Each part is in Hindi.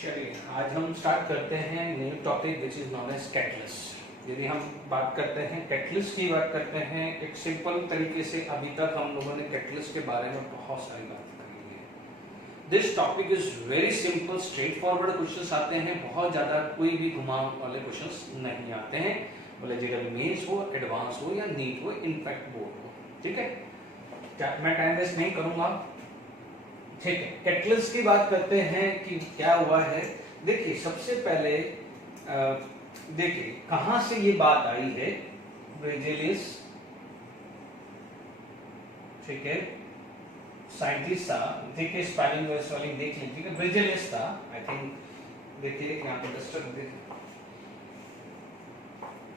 चलिए आज हम स्टार्ट करते हैं new topic which is known as catalyst. यदि हम बात करते हैं कैटलिस्ट की बात करते हैं एक सिंपल तरीके से, अभी तक हम लोगों ने कैटलिस्ट के बारे में बहुत सारी बात करी है। This topic is very simple, straight forward questions आते हैं, बहुत ज्यादा कोई भी घुमाव वाले क्वेश्चंस नहीं आते हैं, बोले जेडब्ल्यू मेंस हो, एडवांस हो या नीट हो, इनफैक्ट बोर्ड हो। ठीक है, मैं टाइम वेस्ट नहीं करूंगा। ठीक है, कैटलिस्ट की बात करते हैं कि क्या हुआ है। देखिए सबसे पहले देखिए कहां से ये बात आई है। बेrzelius, ठीक है, साइंटिस्ट था, देखिए स्पेलिंग और स्पेलिंग देख लीजिए, बेrzelius था आई थिंक। देखिए यहाँ पे डिस्टर्ब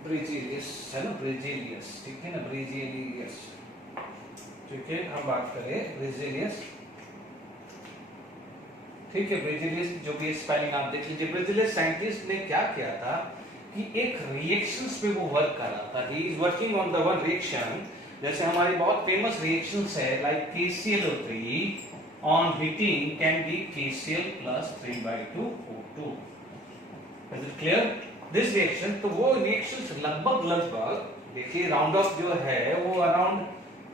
बेrzelius है ना, बेrzelius, ठीक है ना, बेrzelius, ठीक है। हम बात करें बेrzelius, ठीक है, बेrzelius जो भी स्पेलिंग आप देख लीजिए। बेrzelius साइंटिस्ट ने क्या किया था कि एक रिएक्शंस पे वो वर्क कर रहा था। He is working on the one reaction, जैसे हमारी बहुत फेमस रिएक्शंस है like KClO3 on heating can be KCl plus 3/2 O2। Is it clear this reaction? तो वो रिएक्शंस लगभग देखिए राउंड ऑफ जो है वो अराउंड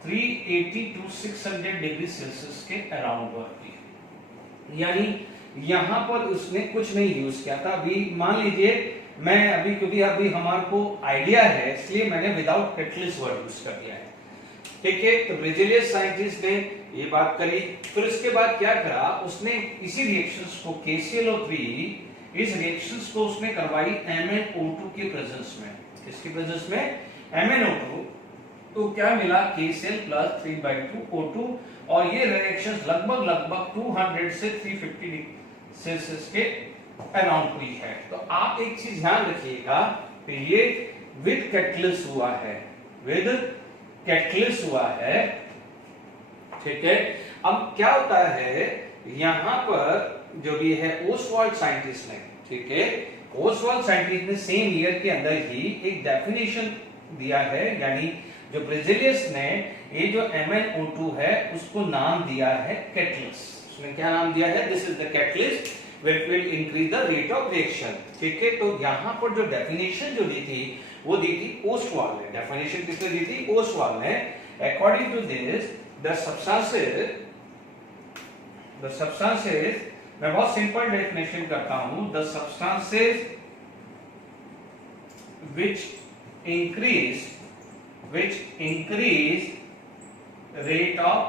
380 to 600 डिग्री सेल्सियस के अराउंड वर्क की, यानी यहां पर उसने कुछ नहीं यूज किया था। अभी मान लीजिए मैं अभी, क्योंकि अभी हमारे को आइडिया है इसलिए मैंने विदाउट कैटलिस्ट वर्ड यूज कर दिया है। ठीक है, तो बेrzelius साइंटिस्ट ने ये बात करी, फिर उसके बाद क्या करा, उसने इसी रिएक्शंस को KClO3, इस रिएक्शंस को उसने करवाई MnO2 के प्रेजेंस में। किसके प्रेजेंस में? MnO2। तो क्या मिला? KCl plus 3/2 O2, और ये रिएक्शंस लगभग 200 से 350 सेल्सियस के अराउंड हुई है। तो आप एक चीज ध्यान रखिएगा कि ये विद कैटलिस्ट हुआ है, विद कैटलिस्ट हुआ है। ठीक है, अब क्या होता है यहां पर जो भी है ओस्वाल्ड साइंटिस्ट ने, ठीक है, ओस्वाल्ड साइंटिस्ट ने सेम ईयर के अंदर ही एक डेफिनेशन दिया है, यानी जो बेrzelius ने ये जो MnO2 है उसको नाम दिया है कैटलिस्ट। उसने क्या नाम दिया है? This is the catalyst which will increase the rate of reaction। ठीक है, तो यहाँ पर जो डेफिनेशन जो दी थी वो दी थी ओस्वाल्ड ने। डेफिनेशन किसने दी थी? ओस्वाल्ड ने। According to this the substances, मैं बहुत सिंपल डेफिनेशन करता हूं, the substances which increase rate of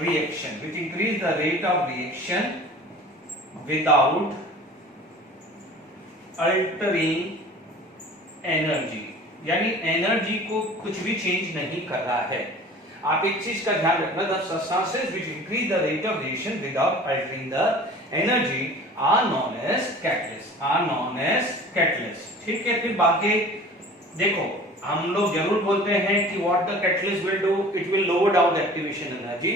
reaction, which increase the rate of reaction without altering energy, यानी एनर्जी को कुछ भी चेंज नहीं कर रहा है। आप एक चीज का ध्यान रखना, the substances which increase the rate of reaction without altering the energy are known as catalyst। ठीक है, फिर बाकी देखो हम लोग जरूर बोलते हैं कि what the catalyst will do, it will lower down the activation energy,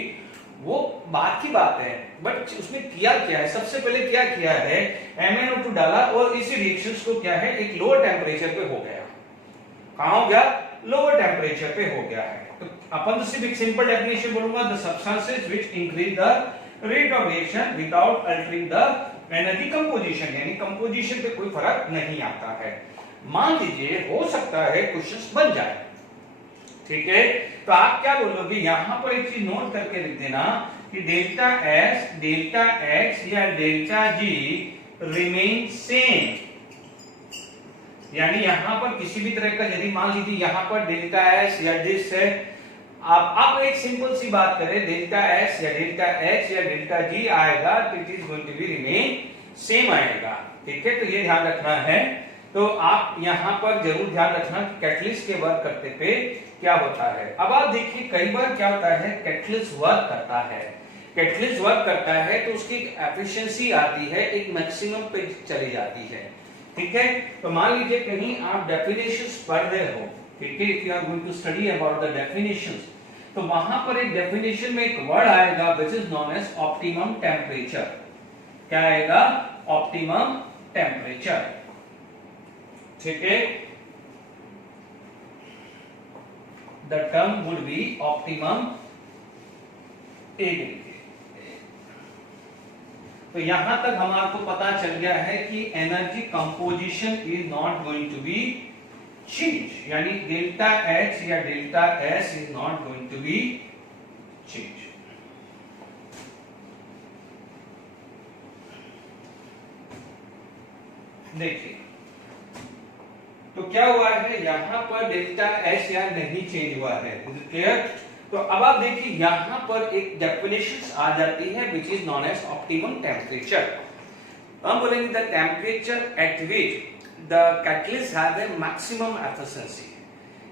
वो बात की बात है, बट उसने किया क्या है? सबसे पहले क्या किया है, MnO2 डाला और इसी रिएक्शंस को क्या है एक लोअर टेम्परेचर पे हो गया। कहां हो गया? लोअर टेम्परेचर पे हो गया है। तो अपन तो सिर्फ एक सिंपल डेफिनेशन बोलूंगा, the substances which increase the rate of reaction without altering the energy composition, यानी कंपोजिशन पे कोई फर्क नहीं आता है। मान लीजिए हो सकता है क्वेश्चंस बन जाए, ठीक है, तो आप क्या बोलोगे? यहां पर एक चीज नोट करके लिख देना कि डेल्टा S, डेल्टा X या डेल्टा G रिमेन सेम, यानी यहां पर किसी भी तरह का, यदि मान लीजिए यहां पर डेल्टा S या दिस है, आप एक सिंपल सी बात करें, डेल्टा S या डेल्टा H या डेल्टा G आएगा तो it is going to be remain same आएगा। ठीक है, तो ये ध्यान रखना है। तो आप यहां पर जरूर ध्यान रखना कैटलिस्ट के वर्क करते पे क्या होता है। अब आप देखिए कई बार क्या होता है, कैटलिस्ट वर्क करता है, कैटलिस्ट वर्क करता है तो उसकी एफिशिएंसी आती है एक मैक्सिमम पे चली जाती है। ठीक है, तो मान लीजिए कहीं आप डेफिनेशंस पढ़ रहे हो, ठीक है, if you are going to study about the definitions, तो वहां पर एक डेफिनेशन में एक वर्ड आएगा which is known as optimum temperature. क्या आएगा? Optimum temperature. ठीक है, the term would be optimum ability। तो तो यहां तक हमारे को पता चल गया है कि energy composition is not going to be change, यानी डेल्टा एच या delta S is not going to be change. देखिए तो क्या हुआ है, यहां पर डेल्टा एच या नहीं चेंज हुआ है, क्लियर। तो अब आप देखिए यहां पर एक डेफिनेशन आ जाती है which is known as optimum temperature. हम बोलेंगे the temperature at which the catalyst have a maximum efficiency,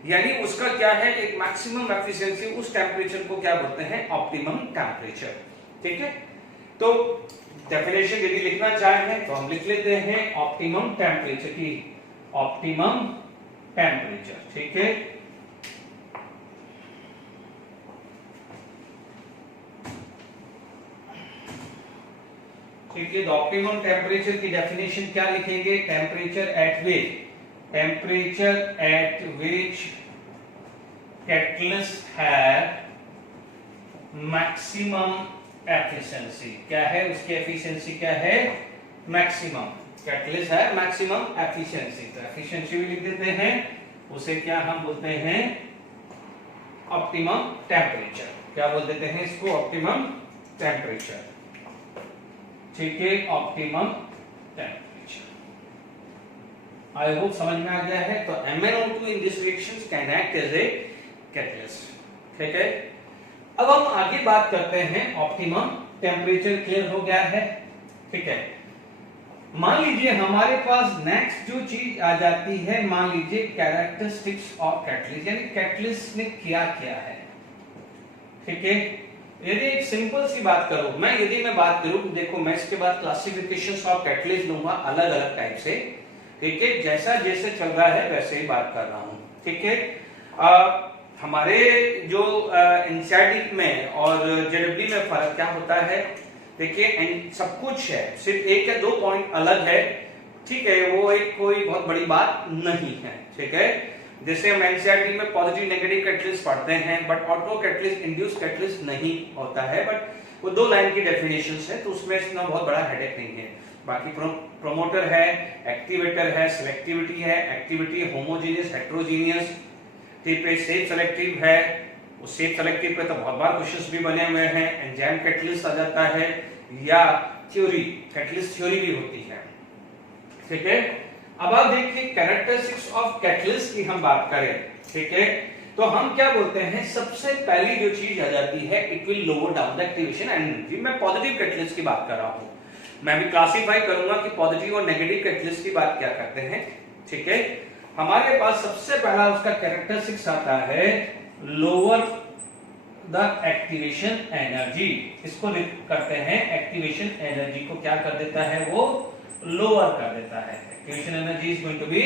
यानी उसका क्या है, एक मैक्सिमम एफिशिएंसी, उस टेम्परेचर को क्या बोलते हैं, ऑप्टिमम टेम्परेचर। ठीक है, तो डेफिनेशन यदि लिखना चाहें तो हम लिख लेते हैं ऑप्टिमम टेम्परेचर की, ऑप्टिमम टेम्परेचर। ठीक है, ठीक है, तो ऑप्टिमम टेम्परेचर की डेफिनेशन क्या लिखेंगे, temperature at which catalyst have maximum efficiency. क्या है उसकी एफिशिएंसी, क्या है, मैक्सिमम। कैटलिस्ट है मैक्सिमम एफिशिएंसी, तो एफिशिएंसी भी लिख देते हैं, उसे क्या हम बोलते हैं, ऑप्टिमम टेम्परेचर। क्या बोल देते हैं इसको, ऑप्टिमम टेम्परेचर। ठीक है, ऑप्टिमम टेम्परेचर। आई होप समझ में आ गया है। तो MnO2 in this reaction can act as a catalyst. ठीक है, अब हम आगे बात करते हैं ऑप्टिमम टेम्परेचर। क्लियर हो गया है। ठीक है, मान लीजिए हमारे पास नेक्स्ट जो चीज आ जाती है, मान लीजिए कैरेक्टरिस्टिक्स ऑफ कैटलिस्ट, यानी कैटलिस्ट ने क्या किया है। ठीक है, यदि एक सिंपल सी बात करूं यदि मैं बात करूं, देखो मैं इसके बाद क्लासिफिकेशन ऑफ कैटलिस्ट लूंगा अलग अलग टाइप से। ठीक है, जैसा जैसे चल रहा है वैसे ही बात कर रहा हूं। ठीक है, हमारे जो एनसीईआरटी में और जेडब्ल्यू में फर्क क्या होता है, देखिए सब कुछ है, सिर्फ एक या दो पॉइंट अलग है। ठीक है, वो एक कोई बहुत बड़ी बात नहीं है। ठीक है, जैसे हम एनसीईआरटी में पॉजिटिव नेगेटिव कैटलिस्ट पढ़ते हैं, but auto catalyst induce catalyst नहीं होता है, बट वो 2 लाइन की डेफिनेशंस है, तो उसमें इतना बहुत बड़ा हेडेक नहीं है। बाकी प्रोमोटर है, एक्टिवेटर है, सिलेक्टिविटी है, एक्टिविटी होमोजेनियस हेटेरोजेनियस, ठीक है, सेफ सेलेक्टिव है। उस सेफ सेलेक्टिव पे तो बहुत बार क्वेश्चंस भी बने हुए हैं, एंजाइम कैटलिस्ट आ जाता है, या थ्योरी कैटलिस्ट थ्योरी भी होती है। ठीक है, अब आप देखिए कैरेक्टरिस्टिक्स ऑफ कैटलिस्ट की हम बात करें। ठीक है, तो हम क्या बोलते हैं, सबसे पहली जो चीज आ जाती है, it will lower down the activation energy. मैं पॉजिटिव कैटलिस्ट की बात कर रहा हूं, मैं भी क्लासिफाई करूंगा कि पॉजिटिव और नेगेटिव कैटलिस्ट की बात क्या करते हैं। ठीक है, हमारे पास सबसे पहला उसका कैरेक्टरिस्टिक्स आता है लोअर द एक्टिवेशन एनर्जी। इसको करते हैं, एक्टिवेशन एनर्जी को क्या कर देता है, वो लोअर कर देता है। Activation energy is going to be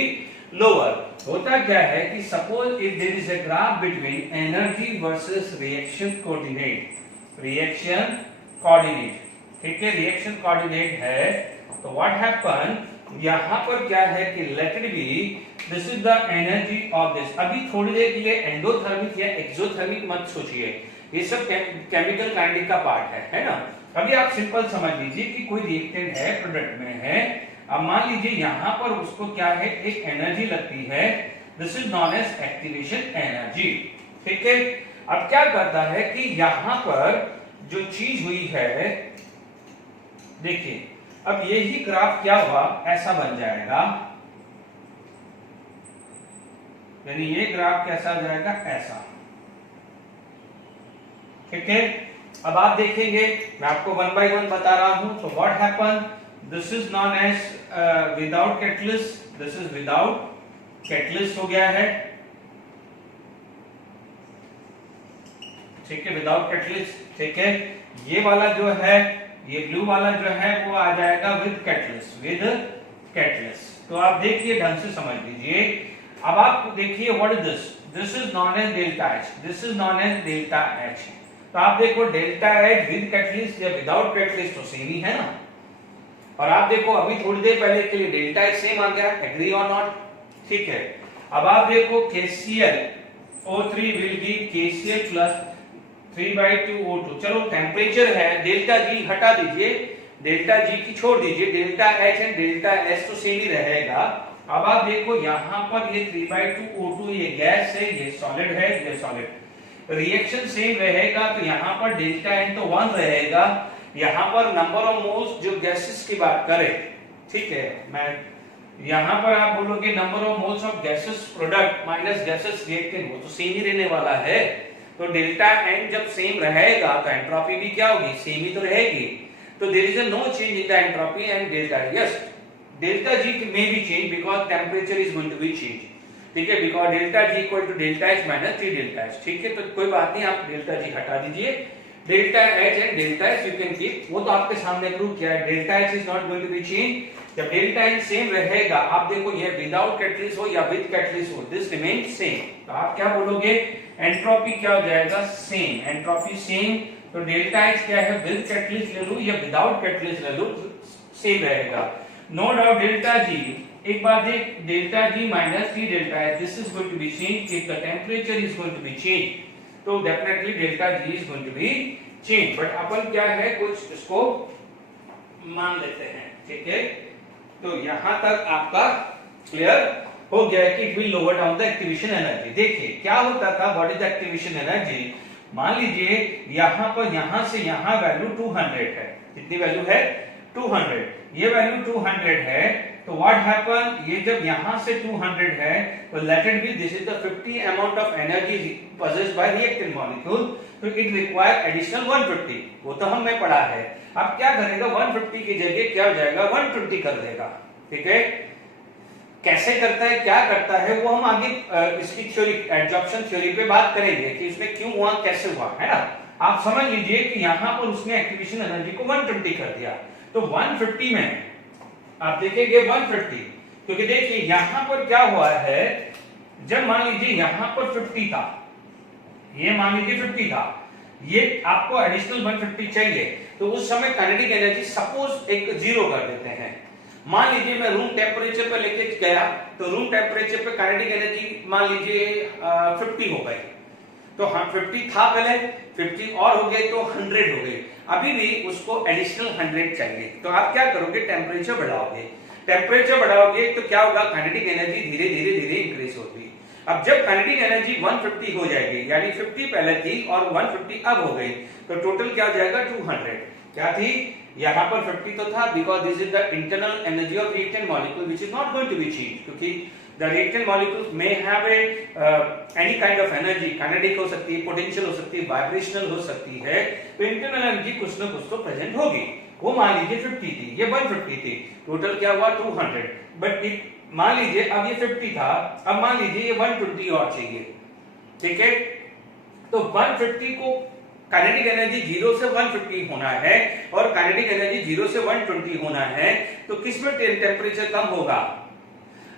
lower. होता क्या है कि suppose if there is a graph between energy versus reaction coordinate, ठीक है, रिएक्शन कोऑर्डिनेट है, तो व्हाट हैपन, यहां पर क्या है कि let it be this is the energy of this. अभी थोड़ी देर के लिए एंडोथर्मिक या एक्सोथर्मिक मत सोचिए, ये सब केमिकल काइनेटिक का पार्ट है ना। अभी आप सिंपल समझ लीजिए कि कोई रिएक्टेंट है, प्रोडक्ट में है, अब मान लीजिए यहां पर उसको क्या है, एक एनर्जी लगती है, this is known as activation energy. ठीक है, अब क्या करता है कि यहां पर जो चीज हुई है, देखिए अब यही ग्राफ क्या हुआ, ऐसा बन जाएगा, यानी ये ग्राफ कैसा हो जाएगा, ऐसा। ठीक है, अब आप देखेंगे, मैं आपको 1 by 1 बता रहा हूं। तो what happen, this is known as without catalyst, this is without catalyst हो गया है। ठीक है, विदाउट कैटलिस्ट। ठीक है, ये वाला जो है, ये ब्लू वाला जो है वो आ जाएगा विद कैटलिस्ट। तो आप देखिए, ढंग से समझ लीजिए। अब आप देखिए what is this is known as delta H, this is known as delta H. तो आप देखो डेल्टा एच विद कैटलिस्ट या विदाउट कैटलिस्ट तो सेम ही है ना। और आप देखो अभी थोड़ी देर पहले के लिए डेल्टा एच सेम आ गया, एग्री और नॉट। ठीक है, अब आप देखो KClO3 will give KCl plus 3/2O2। चलो टेम्परेचर है, डेल्टा जी हटा दीजिए, डेल्टा जी की छोड़ दीजिए, delta H and delta S तो सेम ही रहेगा। अब आप देखो यहाँ पर ये 3/2 O2 ये गैस है, ये सॉलिड है, ये सॉलिड। रिएक्शन सेम रहेगा तो यहाँ पर डेल्टा एन तो 1 रहेगा। यहाँ पर नंबर ऑफ मोल्स जो गैसेस की बात करें, ठीक है, मैं यहाँ पर आप बोलोगे number of moles of gases product minus gases reactant, वो तो सेम ही रहने वाला है। तो डेल्टा एन जब सेम रहेगा तो एंट्रोपी भी क्या होगी, सेम ही तो रहेगी। तो there is no change in the entropy and delta, yes delta G में भी change because temperature is going to be change, ठीक है, because delta G equal to delta H minus 3 delta H, ठीक है। तो कोई बात नहीं, आप डेल्टा जी हटा दीजिए, delta H and delta H you can keep, वो तो आपके सामने प्रूव किया है। Delta H is not going to be change, जब डेल्टा एच सेम रहेगा, आप देखो ये विदाउट कैटलिस्ट हो या विद कैटलिस्ट हो, दिस रिमेन सेम। तो आप क्या बोलोगे, एंट्रोपी क्या हो जाएगा, सेम, एंट्रोपी सेम। तो डेल्टा एच क्या है, विद कैटलिस्ट ले लूं या विदाउट कैटलिस्ट ले लूं, सेम रहेगा। नो डाउट डेल्टा जी, एक बात देख, delta G minus 3 delta H, this is going to be change if the temperature is going to be change, तो definitely delta G is going to be change. But अपन क्या है, कुछ इसको मान लेते हैं, ठीक है। तो यहां तक आपका क्लियर हो गया है कि it will lower down the activation energy. देखिए क्या होता था, what is the activation energy, मान लीजिए यहां पर यहां से यहां वैल्यू 200 है, कितनी वैल्यू है, 200, ये वैल्यू 200 है। तो व्हाट हैपन, ये जब यहां से 200 है तो let it be this is the 50 amount of energy possessed by reactant molecule, तो इट रिक्वायर एडिशनल 150, वो तो हमने पढ़ा है। अब क्या करेगा, 150 की जगह क्या हो जाएगा, 120 कर देगा, ठीक है। कैसे करता है, क्या करता है, वो हम आगे इसकी थ्योरी, एडजॉर्प्शन थ्योरी पे बात करेंगे कि इसमें क्यों हुआ, कैसे हुआ, है ना। आप समझ लीजिए कि यहां पर उसने एक्टिवेशन एनर्जी को 120 कर दिया, तो 150 में आप देखेंगे 150, क्योंकि देखिए यहां पर क्या हुआ है, जब मान लीजिए यहां पर 50 था, ये मान लीजिए 50 था, ये आपको एडिशनल 150 चाहिए, तो उस समय काइनेटिक एनर्जी सपोज एक 0 कर देते हैं। मान लीजिए मैं रूम टेम्परेचर पे लेके गया, तो रूम टेम्परेचर पे काइनेटिक एनर्जी मान लीजिए 50 हो गई, तो हम 50 था पहले, 50 और हो गए तो 100 हो गई, अभी भी उसको एडिशनल 100 चाहिए। तो आप क्या करोगे, टेम्परेचर बढ़ाओगे, टेम्परेचर बढ़ाओगे तो क्या होगा, काइनेटिक एनर्जी धीरे धीरे धीरे इंक्रीज होगी। अब जब काइनेटिक एनर्जी 150 हो जाएगी, यानी 50 पहले थी और 150 अब हो गई, तो टोटल क्या हो जाएगा, 200। क्या थी, यहां पर 50 तो था, because this is the internal energy of reactant molecule which is not going to be change, क्योंकि the reactant molecules may have any kind of energy, kinetic हो सकती है, पोटेंशियल हो सकती है, वाइब्रेशनल हो सकती है, तो इंटरनल एनर्जी कुछ ना कुछ तो प्रेजेंट होगी। वो मान लीजिए 50 थी, ये 150 थी, टोटल क्या हुआ 200। बट मान लीजिए अब ये 50 था, अब मान लीजिए ये 120 और चाहिए, ठीक है। तो 150 को काइनेटिक एनर्जी 0 से 150 होना है और काइनेटिक एनर्जी 0 से 120 होना है, तो किसमें टेम्परेचर कम होगा,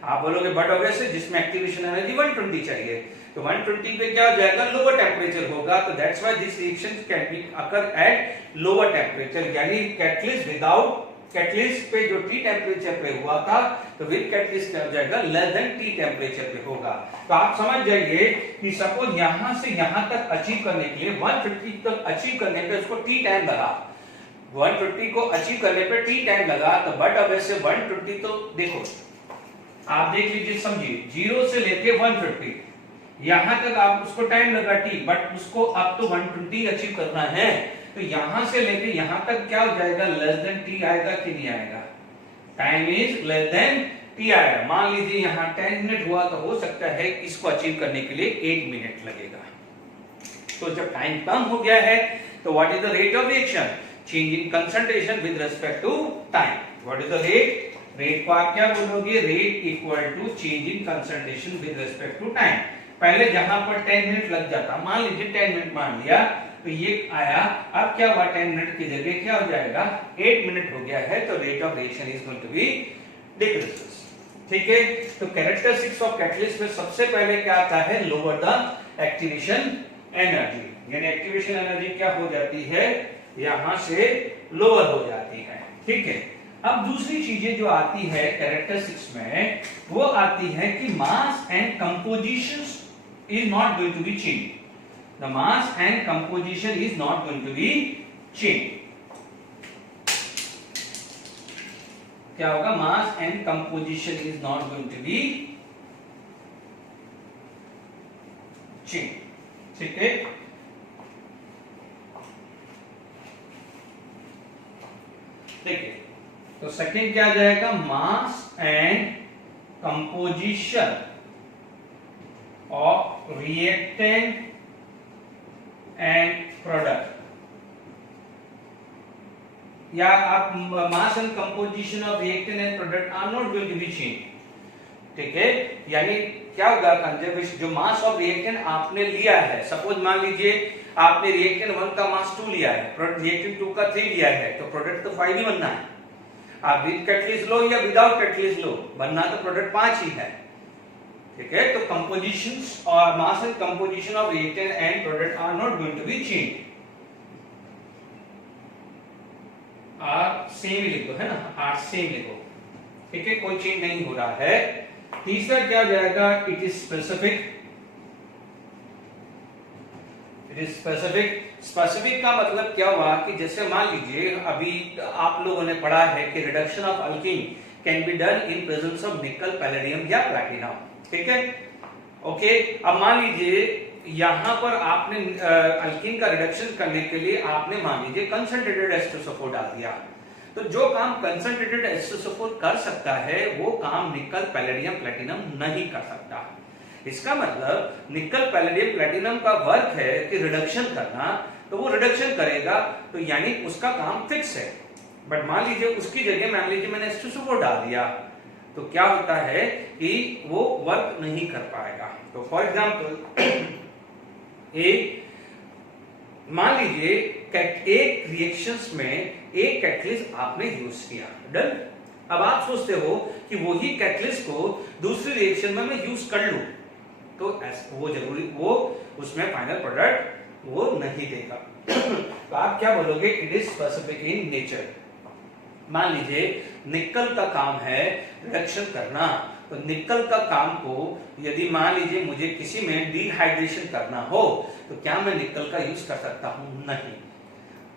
आप बोलोगे बट ऑब्वियसली जिसमें एक्टिवेशन एनर्जी 120 चाहिए, तो 120 पे क्या हो जाएगा, लोअर टेम्परेचर होगा। तो that's why this reaction can be occur at lower temperature, यानी कैटलिस्ट विदाउट कैटलिस्ट पे जो T टेम्परेचर पे हुआ था, तो विद कैटलिस्ट क्या हो जाएगा, लेस देन T टेम्परेचर पे होगा। तो आप समझ जाइए कि सपोज यहां से यहां तक अचीव करने के लिए 150 तक अचीव करने पे उसको T टाइम लगा, 150 को अचीव करने पे T टाइम लगा, तो बट ऑब्वियसली 120, तो देखो आप देख लीजिए, समझिए 0 से लेके 150 यहां तक आप उसको टाइम लगा T, बट उसको अब तो 120 अचीव करना है, तो यहां से लेके यहां तक क्या हो जाएगा, लेस देन T आएगा कि नहीं आएगा, time is less than T आएगा। मान लीजिए यहां 10 मिनट हुआ, तो हो सकता है इसको अचीव करने के लिए 1 मिनट लगेगा। तो जब टाइम कम हो गया है, तो what is the rate of reaction, change in concentration with respect to time. What is the rate, rate को आप क्या बोलोगे, rate equal to change in concentration with respect to time. पहले जहां पर 10 मिनट लग जाता, मान लीजिए 10 मिनट मान लिया, तो ये आया, अब क्या हुआ, 10 मिनट की जगह क्या हो जाएगा, 8 मिनट हो गया है, तो rate of reaction is going to be decreases, ठीक है। तो कैरेक्टरिस्टिक्स ऑफ कैटलिस्ट में सबसे पहले क्या आता है, लोअर द एक्टिवेशन एनर्जी, यानी एक्टिवेशन एनर्जी क्या हो जाती है, यहां से लोअर हो जाती है, ठीक है। अब दूसरी चीजें जो आती है कैरेक्टरिस्टिक्स में, वो आती है कि mass and composition is not going to be change, the mass and composition is not going to be changed, क्या होगा, mass and composition is not going to be change. ठीक है, देखिए तो सेकंड क्या आ जाएगा, mass and composition of reactant and product, या आप mass and composition of reactant and product are not going to be change. ठीक है, यानी क्या होगा, कंजर्वेशन जो मास ऑफ रिएक्टेंट आपने लिया है, सपोज मान लीजिए आपने रिएक्टेंट 1 का मास 2 लिया है, रिएक्टेंट 2 का 3 लिया है, तो प्रोडक्ट तो 5 ही बनना है। आप विद कैटलिस्ट लो या विदाउट कैटलिस्ट लो, बनना तो प्रोडक्ट 5 ही है। ठीक है, तो कंपोजिशंस और mass and composition of reactant and product are not going to be change, are same लिख दो, है ना, आर सेम लिखो। ठीक है, कोई चेंज नहीं हो रहा है। तीसरा क्या हो जाएगा, it is specific. It is specific, specific का मतलब क्या हुआ कि जैसे मान लीजिए अभी आप लोगों ने पढ़ा है कि reduction of alkyne can be done in presence of निकल, पैलेडियम या प्लैटिनम। ठीक है, ओके, अब मान लीजिए यहां पर आपने अल्कीन का रिडक्शन करने के लिए आपने मान लीजिए कंसंट्रेटेड एस्टोसोफोर डाल दिया, तो जो काम कंसंट्रेटेड एस्टोसोफोर कर सकता है वो काम निकल, पैलेडियम, प्लैटिनम नहीं कर सकता। इसका मतलब निकल, पैलेडियम, प्लैटिनम का वर्क है कि रिडक्शन करना, तो वो रिडक्शन करेगा, तो यानी उसका काम फिक्स है। बट मान लीजिए उसकी जगह मान लीजिए मैंने एस्टोसोफोर डाल दिया, तो क्या होता है कि वो वर्क नहीं कर पाएगा। तो फॉर एग्जांपल मान लीजिए एक रिएक्शंस में एक कैटलिस्ट आपने यूज किया, डन। अब आप सोचते हो कि वही कैटलिस्ट को दूसरी रिएक्शन में मैं यूज कर लूं, तो वो जरूरी, वो उसमें फाइनल प्रोडक्ट वो नहीं देगा। तो आप क्या बोलोगे, it is specific in nature. मान लीजिए निकल का काम है रिडक्शन करना, तो निकल का काम को यदि मान लीजिए मुझे किसी में डिहाइड्रेशन करना हो, तो क्या मैं निकल का यूज कर सकता हूं? नहीं।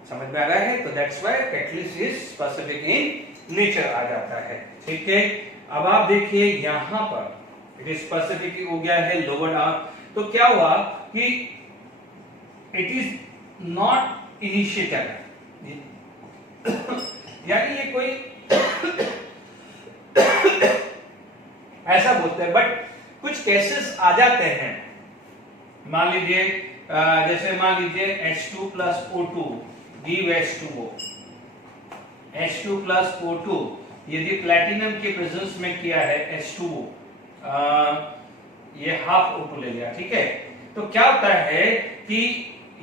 समझ में आ रहा है? तो that's why catalyst is specific in nature आ जाता है। ठीक है, अब आप देखिए यहां पर इट इज स्पेसिफिक हो गया है लोअर आर्म, तो क्या हुआ कि इट इज नॉट इनिशिएटर, यानी ये कोई ऐसा बोलते हैं, बट कुछ केसेस आ जाते हैं। मान लीजिए जैसे मान लीजिए H2 plus O2 give H2O, H2 plus O2 यदि प्लैटिनम के प्रेजेंस में किया है H2O, ये हाफ O2 ले लिया, ठीक है, तो क्या होता है कि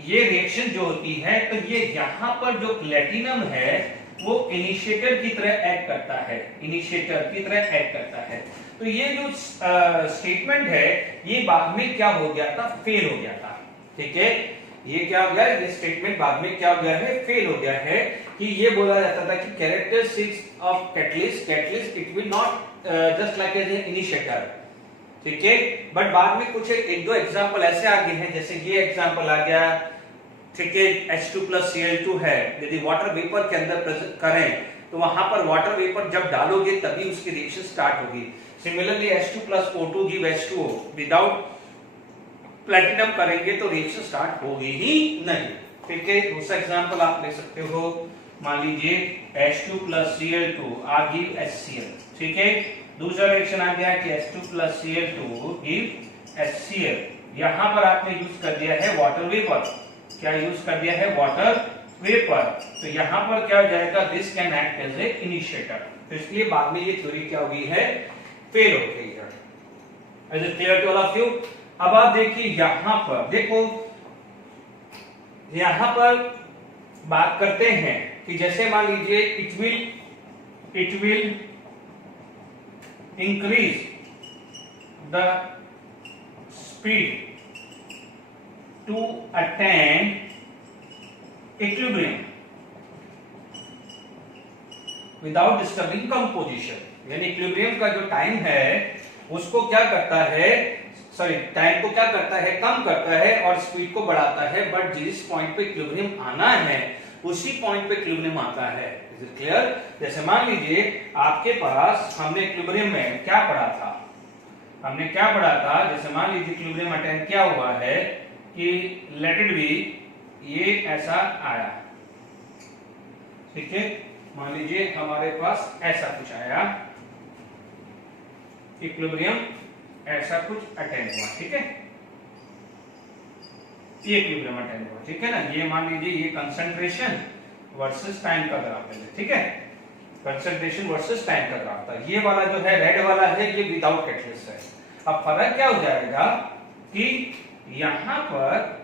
ये रिएक्शन जो होती है, तो ये यहां पर जो प्लैटिनम है वो इनिशिएटर की तरह एक्ट करता है, इनिशिएटर की तरह एक्ट करता है। तो ये जो स्टेटमेंट है ये बाद में क्या हो गया था, फेल हो गया था। ठीक है, ये क्या हो गया, ये स्टेटमेंट बाद में क्या हो गया है, फेल हो गया है। कि ये बोला जाता था कि characteristics of catalyst it will not just like as an initiator. ठीक है, बट बाद में कुछ एक दो एग्जांपल ऐसे आ गए हैं, जैसे ये एग्जांपल आ गया, ठीक है, H2 plus Cl2 है, यदि वाटर वेपर के अंदर करें तो वहां पर वाटर वेपर जब डालोगे तभी उसकी रिएक्शन स्टार्ट होगी। Similarly H2 plus O2 give H2O, without platinum करेंगे तो रिएक्शन स्टार्ट होगी ही नहीं। ठीक है, दूसरा एग्जांपल आप ले सकते हो, मान लीजिए H2 plus Cl2 are give HCl। ठीक है, दूसरा रिएक्शन आ गया कि H2 plus Cl2 give HCl, यहां पर आपने यूज कर दिया है वाटर वेपर, क्या यूज कर दिया है, वाटर वेपर, तो यहां पर क्या हो जाएगा, this can act as a initiator. तो इसलिए बाद में ये थ्योरी क्या हो गई है, फेल हो गई है। Is it clear to all of you? अब आप देखिए यहां पर, देखो यहां पर बात करते हैं कि जैसे मान लीजिए it will increase the speed to attain equilibrium without disturbing composition, यानी इक्विलिब्रियम का जो टाइम है उसको क्या करता है, सॉरी टाइम को क्या करता है, कम करता है और स्पीड को बढ़ाता है, बट जिस पॉइंट पे इक्विलिब्रियम आना है उसी पॉइंट पे इक्विलिब्रियम आता है। Is it clear? जैसे मान लीजिए आपके पास हमने इक्विलिब्रियम में क्या पढ़ा था, जैसे मान लीजिए इक्विलिब्रियम अटेन क्या हुआ है कि लेट इट बी ये ऐसा आया, ठीक है, मान लीजिए हमारे पास ऐसा कुछ आया, इक्विलिब्रियम ऐसा कुछ अटेन हुआ, ठीक है, ये इक्विलिब्रियम अटेन हुआ, ठीक है ना। ये मान लीजिए ये कंसंट्रेशन वर्सेस टाइम का ग्राफ है, ठीक है, कंसंट्रेशन वर्सेस टाइम का ग्राफ था। ये वाला जो है रेड वाला है ये विदाउट कैटलिस्ट है। अब फर्क क्या हो जाएगा कि यहां पर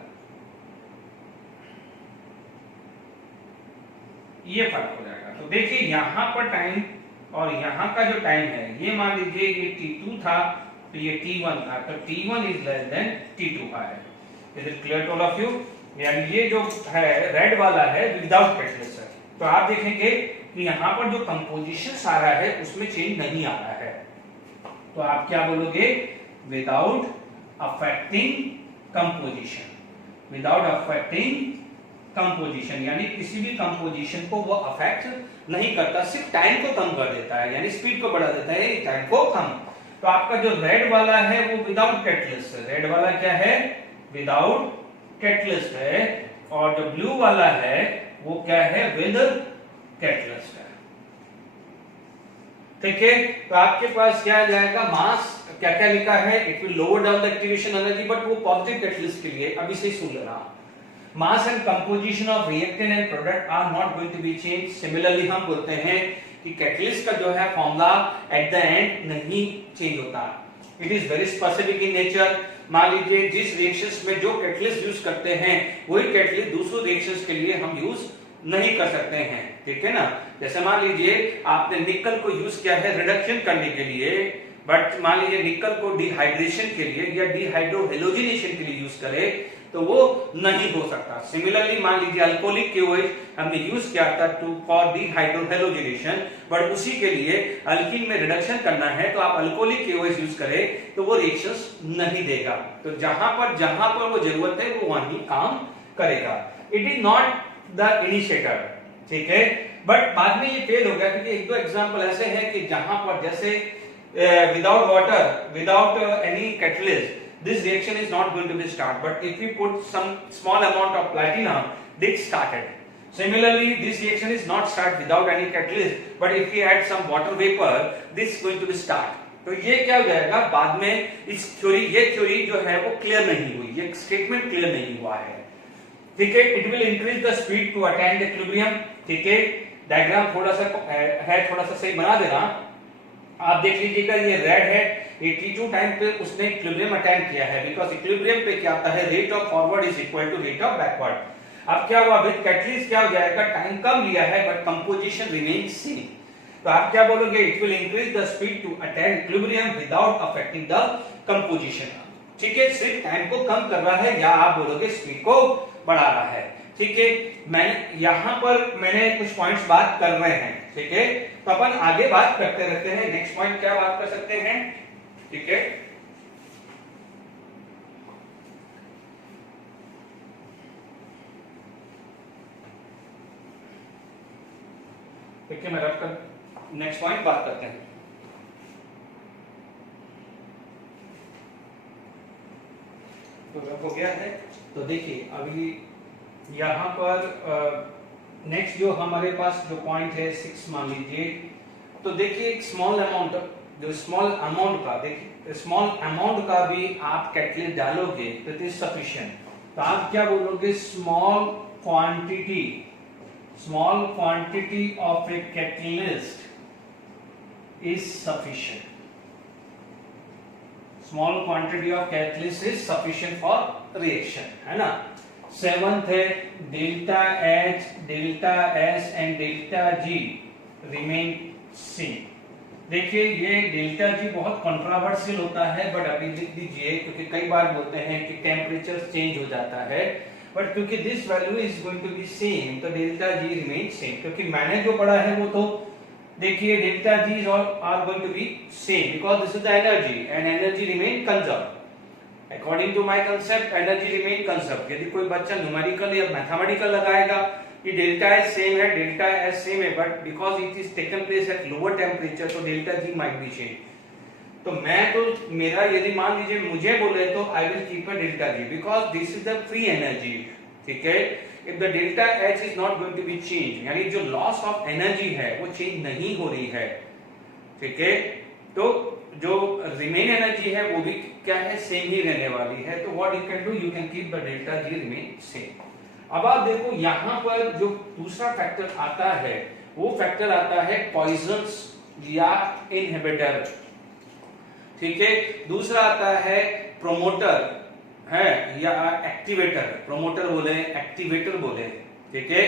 ये फर्क हो जाएगा। तो देखिए यहां पर टाइम और यहां का जो टाइम है, ये मान लीजिए ये T2 था तो ये T1 था, तो T1 is less than T2 है। Is it clear to all of you? यानी ये जो है रेड वाला है विदाउट कैटलिस्ट है। तो आप देखेंगे कि यहां पर जो कंपोजिशन आ रहा है उसमें चेंज नहीं आ रहा है, तो आप क्या बोलोगे? Without affecting composition, without affecting composition, यानी किसी भी कंपोजिशन को वो अफेक्ट नहीं करता, सिर्फ टाइम को कम कर देता है, यानी स्पीड को बढ़ा देता है, टाइम को कम। तो आपका जो रेड वाला है वो विदाउट कैटलिस्ट है, रेड वाला क्या है? विदाउट कैटलिस्ट है, और जो ब्लू वाला है वो क्या है? विद कैटलिस्ट है, ठीक है। तो आपके पास क्या आ जाएगा? मास क्या क्या लिखा है? It will lower down the activation energy, but वो पॉजिटिव कैटलिस्ट के लिए, अभी से सुन लेना। Mass and composition of reactant and product are not going to be change. Similarly हम बोलते हैं कि कैटलिस्ट का जो है फॉर्मूला एट द एंड नहीं चेंज होता, it is very specific in nature. मान लीजिए जिस रिएक्शंस में जो कैटलिस्ट यूज करते हैं वही कैटलिस्ट दूसरे रिएक्शंस के लिए हम यूज नहीं कर सकते हैं, ठीक है ना। जैसे मान लीजिए आपने निकल को यूज किया है रिडक्शन करने के लिए, बट मान लीजिए निकल को डिहाइड्रेशन के लिए या डिहाइड्रोहेलोजिनेशन के लिए यूज करें तो वो नहीं हो सकता। सिमिलरली मान लीजिए अल्कोहलिक KOH हमने यूज किया था टू फॉर डिहाइड्रोहेलोजिनेशन, बट उसी के लिए अल्कीन में रिडक्शन करना है तो आप अल्कोहलिक KOH यूज करें तो वो रिएक्शंस नहीं देगा। तो जहां पर वो जरूरत है वो वहीं काम करेगा। It is not the initiator, ठीक है, बट बाद में ये फेल हो गया क्योंकि एक दो एग्जांपल ऐसे हैं कि जहां पर जैसे without water, without any catalyst, this reaction is not going to be start, but if we put some small amount of platinum, this started. Similarly, this reaction is not start without any catalyst, but if we add some water vapor, this is going to be start. तो ये क्या हो जाएगा? बाद में इस थ्योरी, ये थ्योरी जो है वो क्लियर नहीं हुई, ये स्टेटमेंट क्लियर नहीं हुआ है, ठीक है। It will increase the speed to attain the equilibrium, ठीक है। डायग्राम थोड़ा सा सही बना देना। आप देख लीजिएगा ये रेड है, 82 टाइम पे उसने इक्विलिब्रियम अटेन किया है, बिकॉज़ इक्विलिब्रियम पे क्या आता है? Rate of forward is equal to rate of backward. अब क्या हुआ? विद कैटलिस्ट क्या हो जाएगा? टाइम कम लिया है बट कंपोजिशन रिमेन्स सेम। तो आप क्या बोलोगे? It will increase the speed to attain equilibrium without affecting the composition, ठीक है। सिर्फ टाइम को कम कर रहा है, या आप बोलोगे स्पीड को बढ़ा रहा है, ठीक है। मैंने कुछ पॉइंट्स बात कर रहे हैं, ठीक है। तो अपन आगे बात करते रहते हैं। नेक्स्ट पॉइंट क्या बात कर सकते हैं, ठीक है। ठीक है, मैं रख कर नेक्स्ट पॉइंट बात करते हैं। तो रफ हो गया है। तो देखिए अभी यहां पर नेक्स्ट जो हमारे पास जो पॉइंट है 6 मान लीजिए। तो देखिए एक स्मॉल अमाउंट, जो स्मॉल अमाउंट का, देखिए स्मॉल अमाउंट का भी आप कैटलिस्ट डालोगे तो इट इज सफिशिएंट। तो आप क्या बोलोगे? Small quantity of a catalyst is sufficient. Small quantity of catalyst is sufficient for reaction, है ना। 7th है delta H, delta S and delta G remain same. देखिए ये डेल्टा G बहुत कंट्रोवर्शियल होता है, बट अभी लिख दीजिए क्योंकि कई बार बोलते हैं कि टेम्परेचर चेंज हो जाता है, बट क्योंकि this value is going to be same तो डेल्टा G रिमेन सेम। क्योंकि मैंने जो पढ़ा है वो तो देखिए delta G is all are going to be same because this is the energy and energy remain conserved. According to my concept, energy remain conserved. यदि कोई बच्चा न्यूमेरिकल या मैथमेटिकल लगाएगा कि डेल्टा एच सेम है, डेल्टा एच सेम है, but because it is taken place at lower temperature तो delta G might be change. तो मैं तो मेरा यदि मान लीजिए मुझे बोले तो I will keep a delta G because this is the free energy, ठीक है। If the delta H is not going to be change, यानी जो लॉस ऑफ एनर्जी है वो चेंज नहीं हो रही है, ठीक है, तो जो रिमेन एनर्जी है वो भी क्या है, सेम ही रहने वाली है। तो what you can do, you can keep the delta G remain same. अब आप देखो यहां पर जो दूसरा फैक्टर आता है वो फैक्टर आता है पॉइजन्स या इनहिबिटर, ठीक है। दूसरा आता है प्रोमोटर है या एक्टिवेटर, प्रोमोटर बोले एक्टिवेटर बोले, ठीक है,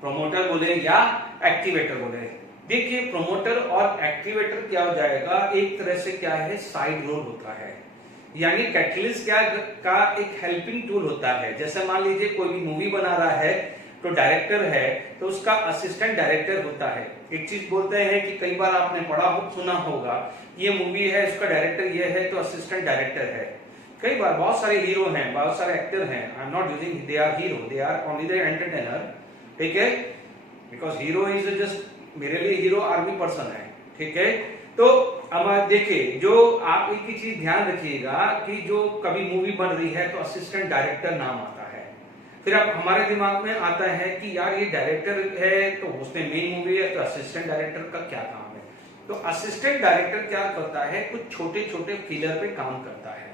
प्रोमोटर बोले या एक्टिवेटर बोले। देखिए प्रोमोटर और एक्टिवेटर क्या हो जाएगा, एक तरह से क्या है, साइड रोल होता है, यानी कैटलिस्ट क्या का एक हेल्पिंग टूल होता है। जैसे मान लीजिए कोई भी मूवी बना रहा है तो डायरेक्टर है तो उसका असिस्टेंट डायरेक्टर होता है। एक चीज बोलते हैं कि कई बार आपने पढ़ा हो सुना होगा, ये मूवी है उसका डायरेक्टर ये है तो असिस्टेंट डायरेक्टर है। कई बार बहुत सारे हीरो हैं, बहुत सारे एक्टर हैं, I am not using they are hero, they are only the entertainer, ठीक है, बिकॉज हीरो इज जस्ट, मेरे लिए हीरो आर्मी पर्सन है, ठीक है। तो अब देखिए जो आप एक ही चीज ध्यान रखिएगा कि जो कभी मूवी बन रही है तो असिस्टेंट डायरेक्टर नाम आता है, फिर अब हमारे दिमाग में आता है कि यार ये डायरेक्टर है तो उसने मेन मूवी है तो असिस्टेंट डायरेक्टर का क्या काम है। तो असिस्टेंट डायरेक्टर क्या करता है, कुछ छोटे छोटे फिलर पे काम करता है।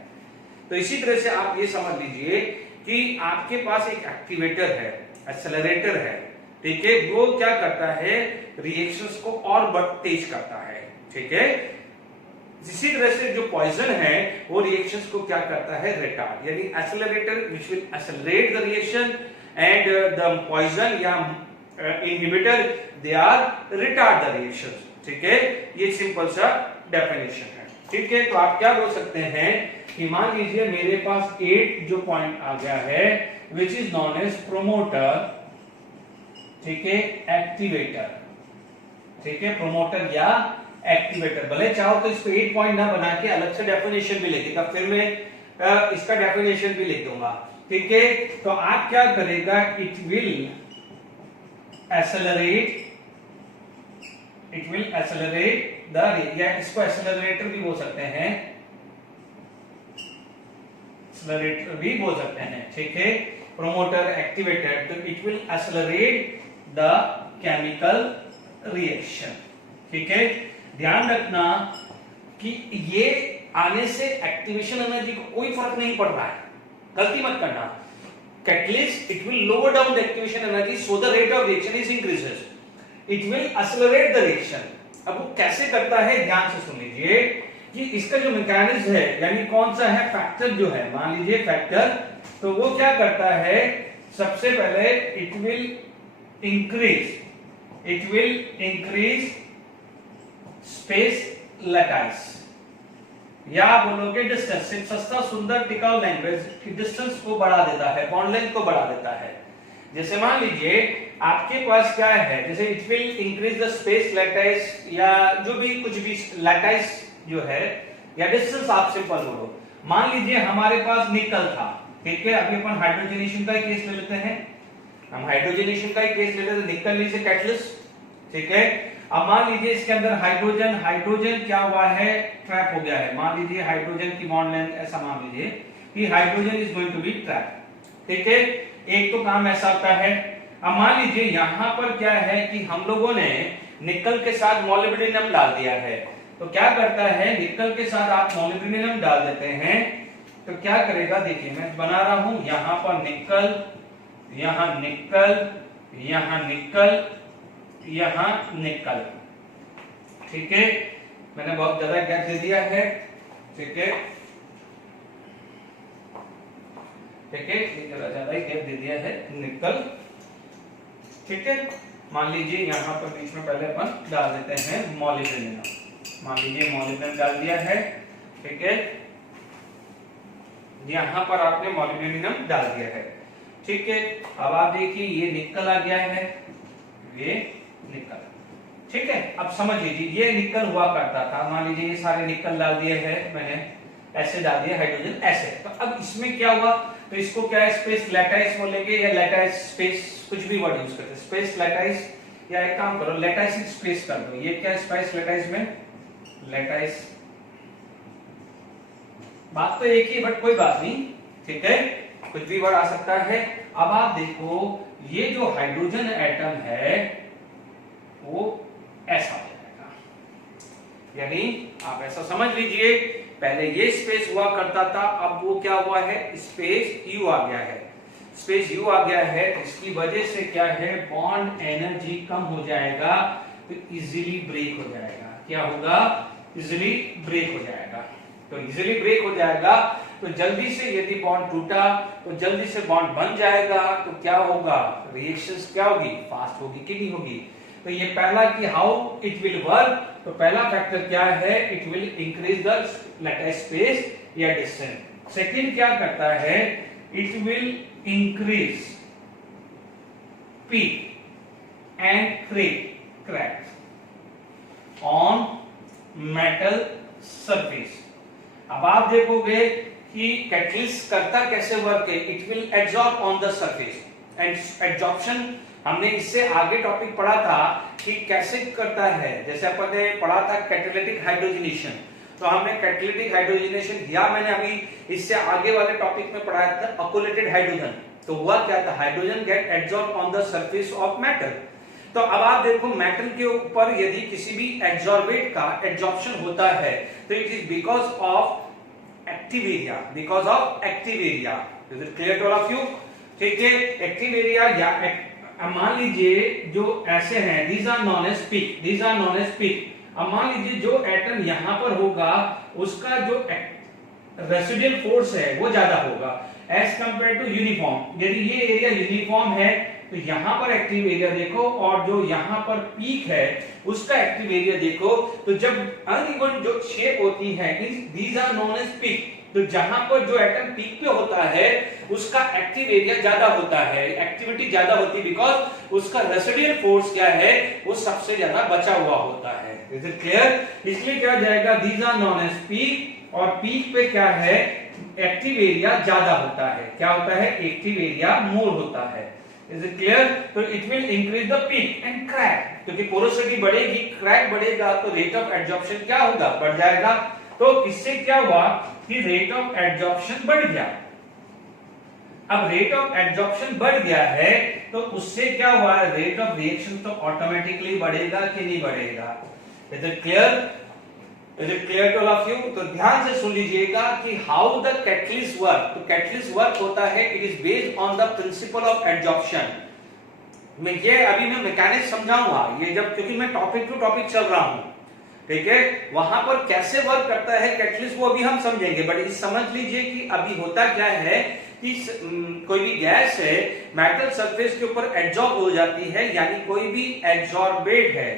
तो इसी तरह से आप ये समझ लीजिए कि आपके पास एक एक्टिवेटर है, एक्सेलरेटर है, ठीक है, वो क्या करता है, रिएक्शंस को और तेज करता है, ठीक है। इसी तरह से जो पॉइजन है वो रिएक्शंस को क्या करता है, रिटार्ड, यानी accelerator which will accelerate the reaction and the poison या inhibitor they are retard the reactions, ठीक है। ये सिंपल सा डेफिनेशन है, ठीक है। तो आप क्या बोल सकते हैं कि मान लीजिए मेरे पास 8 जो पॉइंट आ गया है which is known as promoter, ठीक है, एक्टिवेटर, ठीक है, प्रोमोटर या एक्टिवेटर। भले चाहो तो इसको 8 पॉइंट ना बना के अलग से डेफिनेशन भी लिखेगा, फिर मैं इसका डेफिनेशन भी लिख दूंगा, ठीक है। तो आप क्या करेगा, इट विल एक्सेलरेट द, या इसको एक्सेलरेटर भी बोल सकते हैं, एक्सेलरेटर भी बोल सकते हैं, ठीक है, प्रोमोटर एक्टिवेटर। तो it will accelerate the chemical reaction, ठीक है। ध्यान रखना कि ये आने से एक्टिवेशन एनर्जी को कोई फर्क नहीं पड़ रहा है, गलती मत करना। Catalyst it will lower down the activation energy so the rate of reaction is increases, it will accelerate the reaction. अब वो कैसे करता है, ध्यान से सुन लीजिए कि इसका जो मैकेनिज्म है, यानी कौन सा है फैक्टर जो है, मान लीजिए फैक्टर, तो वो क्या करता है, सबसे पहले it will increase space lattice, या बोलोगे डिस्टेंस। सस्ता सुंदर टिकाऊ लैंग्वेज डिस्टेंस को बढ़ा देता है, बॉन्ड लेंथ को बढ़ा देता है। जैसे मान लीजिए आपके पास क्या है, जैसे it will increase the space lattice, या जो भी कुछ भी लैटिस जो है, या डिस्टेंस आप सिंपल बोलो। मान लीजिए हमारे पास निकल था, ठीक है, अभी अपन हाइड्रोजनेशन का ही केस ले लेते हैं, हम हाइड्रोजनेशन का ही केस ले लेते हैं, निकल इज ए कैटलिस्ट, ठीक है। अब मान लीजिए इसके अंदर हाइड्रोजन क्या हुआ है, ट्रैप हो गया है। मान लीजिए हाइड्रोजन की बॉन्ड लेंथ ऐसा मान लीजिए कि hydrogen is going to be trap, ठीक है, एक तो काम ऐसा होता है। अब मान लीजिए यहां पर क्या है कि हम लोगों ने निकल के साथ मोलिब्डेनम डाल दिया है, तो क्या करता है, निकल के साथ आप मोलिब्डेनम डाल देते हैं तो क्या करेगा, देखिए मैं बना रहा हूं यहां पर निकल, यहां निकल, यहां निकल, यहां निकल, ठीक है। मैंने बहुत ज्यादा गैप दे दिया है, ठीक है, ठीक है, ज्यादा ही गैप दे दिया है, निकल, ठीक है। मान लीजिए यहां पर बीच में पहले अपन डाल देते हैं मोलिब्डेनम, मान लीजिए मोलिब्डेनम डाल दिया है, ठीक है, यहां पर आपने मोलिब्डेनम डाल दिया है, ठीक है। अब आप देखिए ये निकल आ गया है, ये निकल, ठीक है। अब समझ लीजिए ये निकल हुआ करता था, मान लीजिए ये सारे निकल डाल दिए हैं मैंने, ऐसे डाल दिया हाइड्रोजन ऐसे, तो अब इसमें क्या हुआ, तो इसको क्या है, स्पेस लैटाइस बोलेंगे या लैटाइस स्पेस, कुछ भी वर्ड यूज करते हैं, स्पेस लैटाइस, या एक काम करो लैटाइस स्पेस कर दो, ये क्या स्पेस लैटाइस में लैटाइस, बात तो एक ही बट कोई बात नहीं, ठीक है, कुछ भी वर्ड आ सकता है। अब आप देखो ये जो हाइड्रोजन एटम है वो ऐसा हो जाएगा, यानी आप ऐसा समझ लीजिए पहले ये स्पेस हुआ करता था, अब वो क्या हुआ है, स्पेस यू आ गया है, स्पेस यू आ गया है, इसकी वजह से क्या है, बॉन्ड एनर्जी कम हो जाएगा, तो इजीली ब्रेक हो जाएगा, क्या होगा, इजीली ब्रेक हो जाएगा, तो इजीली ब्रेक हो जाएगा, तो जल्दी से यदि बॉन्ड टूटा तो जल्दी से बॉन्ड बन जाएगा, तो क्या होगा, रिएक्शंस क्या होगी, फास्ट होगी कि नहीं होगी। तो ये पहला कि हाउ इट विल वर्क, तो पहला फैक्टर क्या है, it will increase the lattice space या डिस्टेंस। सेकंड क्या करता है, it will increase peak and crack on metal surface. अब आप देखोगे कि कैटलिस्ट करता कैसे वर्क है, it will absorb on the surface, and absorption हमने इससे आगे टॉपिक पढ़ा था कि कैसे करता है, जैसे अपन ने पढ़ा था कैटालिटिक हाइड्रोजनेशन, तो हमने कैटालिटिक हाइड्रोजनेशन किया, मैंने अभी इससे आगे वाले टॉपिक में पढ़ाया था अकोलेटेड हाइड्रोजन, तो हुआ क्या था, hydrogen get absorb on the surface of metal. तो अब आप देखो मेटल के ऊपर यदि किसी भी एब्जॉर्बेट का एब्जॉर्प्शन होता है तो it is because of active area, because of active area, is it clear to all of you, ठीक है, एक्टिव एरिया या मान लीजिए जो ऐसे हैं, these are known as peak, these are known as peak। अब मान लीजिए जो एटम यहां पर होगा उसका जो रेसिडुअल फोर्स है वो ज्यादा होगा एज कंपेयर टू यूनिफॉर्म। यदि ये एरिया यूनिफॉर्म है तो यहां पर एक्टिव एरिया देखो, और जो यहां पर पीक है उसका एक्टिव एरिया देखो, तो जब अनइवन जो शेप होती है, these are known as peak, तो जहां पर जो एटम पीक पे होता है उसका एक्टिव एरिया ज्यादा होता है, एक्टिविटी ज्यादा होती है, बिकॉज उसका रेसिडुअल फोर्स क्या है, वो सबसे ज्यादा बचा हुआ होता है। Is it clear? इसलिए क्या जाएगा, these are known as peak, और पीक पे क्या है, एक्टिव एरिया ज्यादा होता है, क्या होता है, एक्टिव एरिया मोर होता है। Is it clear? तो it will increase the peak and crack, क्योंकि पोरोसिटी बढ़ेगी, क्रैक बढ़ेगा, तो रेट ऑफ एब्जॉर्प्शन क्या होगा, बढ़ जाएगा। तो इससे क्या हुआ कि रेट ऑफ एब्जॉर्प्शन बढ़ गया। अब रेट ऑफ एब्जॉर्प्शन बढ़ गया है तो उससे क्या हुआ, रेट ऑफ रिएक्शन तो ऑटोमेटिकली बढ़ेगा कि नहीं बढ़ेगा। Is it clear? Is it clear to all of you? तो ध्यान से सुन लीजिएगा कि हाउ द कैटलिस्ट वर्क। तो कैटलिस्ट वर्क होता है, it is based on the principle of absorption. मैं ये अभी मैं मैकेनिक्स समझाऊंगा, ये जब, क्योंकि मैं टॉपिक टू टॉपिक चल रहा हूं, ठीक है, वहां पर कैसे वर्क करता है कैटलिस्ट वो अभी हम समझेंगे, बट इस समझ लीजिए कि अभी होता क्या है कि कोई भी गैस है मेटल सरफेस के ऊपर एब्जॉर्ब हो जाती है, यानी कोई भी एब्जॉर्बेट है,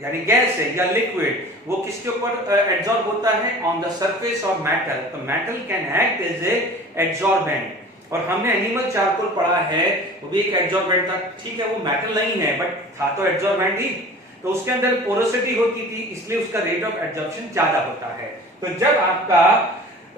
यानी गैस है या लिक्विड, वो किसके ऊपर एब्जॉर्ब होता है, on the surface of metal. तो metal can act as a absorbent, और हमने एनिमल चारकोल पढ़ा है, वो भी एक एब्जॉर्बेंट था, ठीक है, वो मेटल नहीं है बट था तो एब्जॉर्बेंट ही, तो उसके अंदर पोरोसिटी होती थी, इसलिए उसका रेट ऑफ एब्जॉर्प्शन ज्यादा होता है। तो जब आपका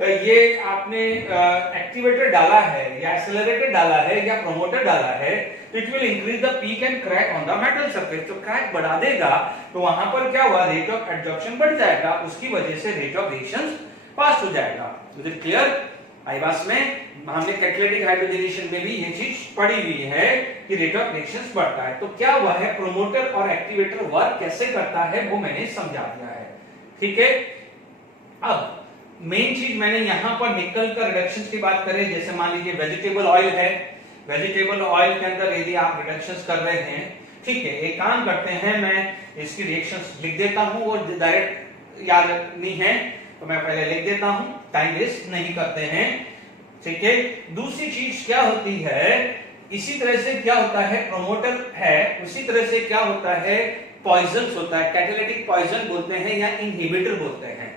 ये आपने एक्टिवेटर डाला है या एक्सेलरेटर डाला है या प्रोमोटर डाला है, तो it will increase the peak and crack on the metal surface. तो क्रैक बढ़ा देगा, तो वहां पर क्या हुआ, रेट ऑफ एब्जॉर्प्शन बढ़ जाएगा, उसकी वजह से रेट ऑफ रिएक्शन फास्ट हो जाएगा। Is it clear? आईवास में हमने कैटालिटिक हाइड्रोजनेशन में भी ये चीज पढ़ी हुई है कि रेट ऑफ रिएक्शंस बढ़ता है। तो क्या हुआ है, प्रोमोटर और एक्टिवेटर वर्क कैसे करता है वो मैंने समझा दिया है, ठीक है। अब मेन चीज मैंने यहां पर निकल का रिडक्शन की बात करें, जैसे मान लीजिए वेजिटेबल ऑयल है, वेजिटेबल ऑयल के अंदर यदि आप रिडक्शंस कर रहे हैं, ठीक है, एक काम करते हैं, मैं इसकी रिएक्शंस लिख देता हूं, और डायरेक्ट याद नहीं है तो मैं पहले लिख देता हूं, टाइम वेस्ट नहीं करते हैं, ठीक है। दूसरी चीज क्या होती है, इसी तरह से क्या होता है, प्रोमोटर है, उसी तरह से क्या होता है, पॉइजन होता है, कैटालिटिक पॉइजन बोलते हैं या इनहिबिटर बोलते हैं।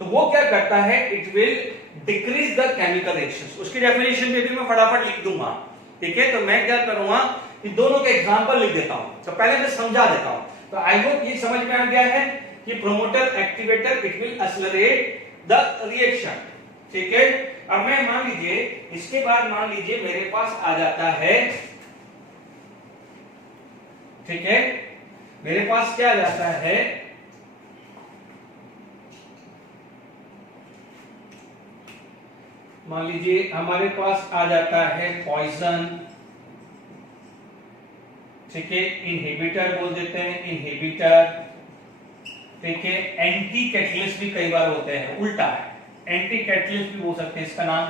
तो वो क्या करता है, it will decrease the chemical reactions. उसकी डेफिनेशन में भी मैं फटाफट लिख दूंगा, ठीक है। तो मैं क्या करूंगा कि दोनों के एग्जांपल लिख देता हूं, तो पहले मैं समझा देता हूं। तो आई होप ये समझ में आ गया है कि promoter activator it will accelerate the reaction, ठीक है। अब मैं मान लीजिए इसके बाद मान लीजिए मेरे पास आ जाता है, ठीक है, मेरे पास क्या आ जाता है, मान लीजिए हमारे पास आ जाता है पॉइजन, ठीक है, इनहिबिटर बोल देते हैं, इनहिबिटर, ठीक है, एंटी कैटलिस्ट भी कई बार होते हैं, उल्टा है, एंटी कैटलिस्ट भी बोल सकते हैं, इसका नाम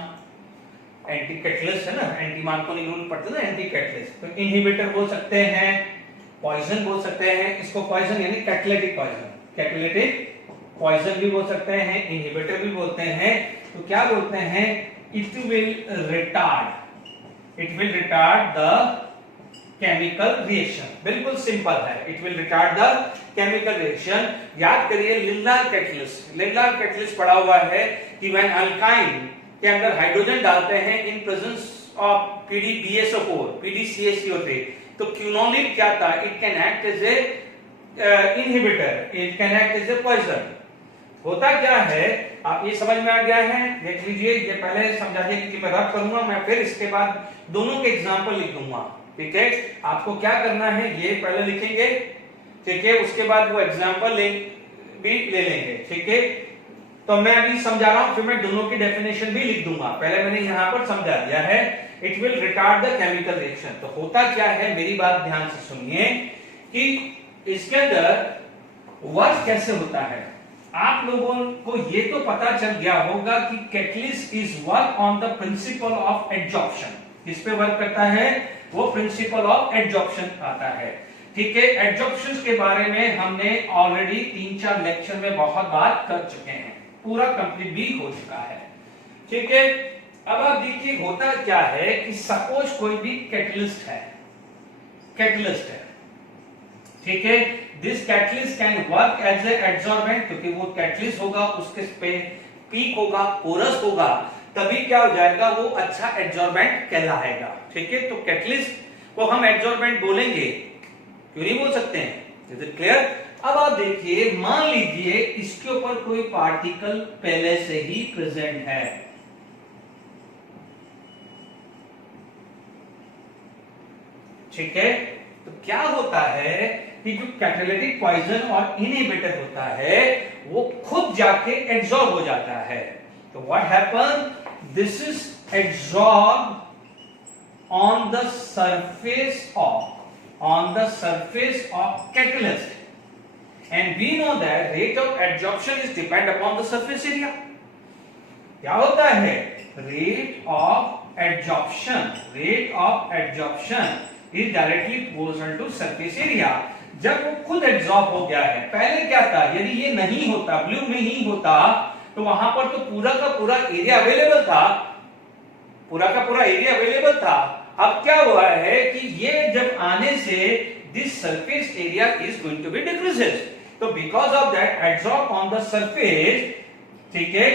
एंटी कैटलिस्ट है ना, एंटी मार्कोनी रूल पढ़ते हैं ना, एंटी कैटलिस्ट, तो इनहिबिटर बोल सकते हैं, पॉइजन बोल सकते हैं, इसको पॉइजन यानी कैटालिटिक पॉइजन, कैटालिटिक पॉइजन भी बोल सकते हैं, इनहिबिटर भी बोलते हैं। तो क्या बोलते हैं, it will retard the chemical reaction, बिल्कुल सिंपल है, it will retard the chemical reaction. याद करिए लिंडार कैटलिस्ट पढ़ा हुआ है कि व्हेन अल्काइन के अंदर हाइड्रोजन डालते हैं in presence of PDBSO4 PDCHCO3, तो क्विनोलिन क्या था, it can act as a inhibitor, it can act as a poison. होता क्या है, आप ये समझ में आ गया है, देख लीजिए, ये पहले समझा दिया कि मैं रब करूंगा, मैं फिर इसके बाद दोनों के एग्जांपल लिख दूंगा, ठीक है। आपको क्या करना है, ये पहले लिखेंगे, ठीक है, उसके बाद वो एग्जांपल भी ले लेंगे, ठीक है। तो मैं अभी समझा रहा हूं, फिर मैं दोनों की डेफिनेशन भी लिख दूंगा, पहले मैंने यहां पर समझा दिया है, it will retard the chemical reaction. तो होता क्या है, मेरी बात ध्यान से सुनिए कि इसके अंदर वर्क कैसे होता है। आप लोगों को ये तो पता चल गया होगा कि catalyst is work on the principle of adsorption, किस पे वर्क करता है, वो प्रिंसिपल ऑफ एडजॉर्प्शन आता है, ठीक है। एडजॉर्प्शन के बारे में हमने ऑलरेडी 3-4 लेक्चर में बहुत बात कर चुके हैं, पूरा कंप्लीट भी हो चुका है, ठीक है। अब आप देखिए होता क्या है कि सपोज कोई भी कैटलिस्ट है, ठीक है, this catalyst can work as a adsorbent, क्योंकि वो कैटलिस्ट होगा, उसके पे पीक होगा, पोरस होगा, तभी क्या हो जाएगा, वो अच्छा एडजॉर्बेंट कहलाएगा, ठीक है। तो कैटलिस्ट को हम एडजॉर्बेंट बोलेंगे, क्यों नहीं बोल सकते हैं, इज इट क्लियर। अब आप देखिए, मान लीजिए इसके ऊपर कोई पार्टिकल पहले से ही प्रेजेंट है, ठीक है। तो क्या होता है कि जो कैटालिटिक पॉइजन और इनहिबिटर होता है वो खुद जाके एब्जॉर्ब हो जाता है। तो what happen, this is absorb on the surface of catalyst, and we know that rate of adsorption is depend upon the surface area. क्या होता है, rate of adsorption is directly proportional to surface area। जब वो खुद एब्जॉर्ब हो गया है, पहले क्या था, यदि ये नहीं होता, ब्लू में ही होता, तो वहां पर तो पूरा का पूरा एरिया अवेलेबल था, अब क्या हुआ है कि ये जब आने से this surface area is going to be decreases, तो because of that absorb on the surface, ठीक है।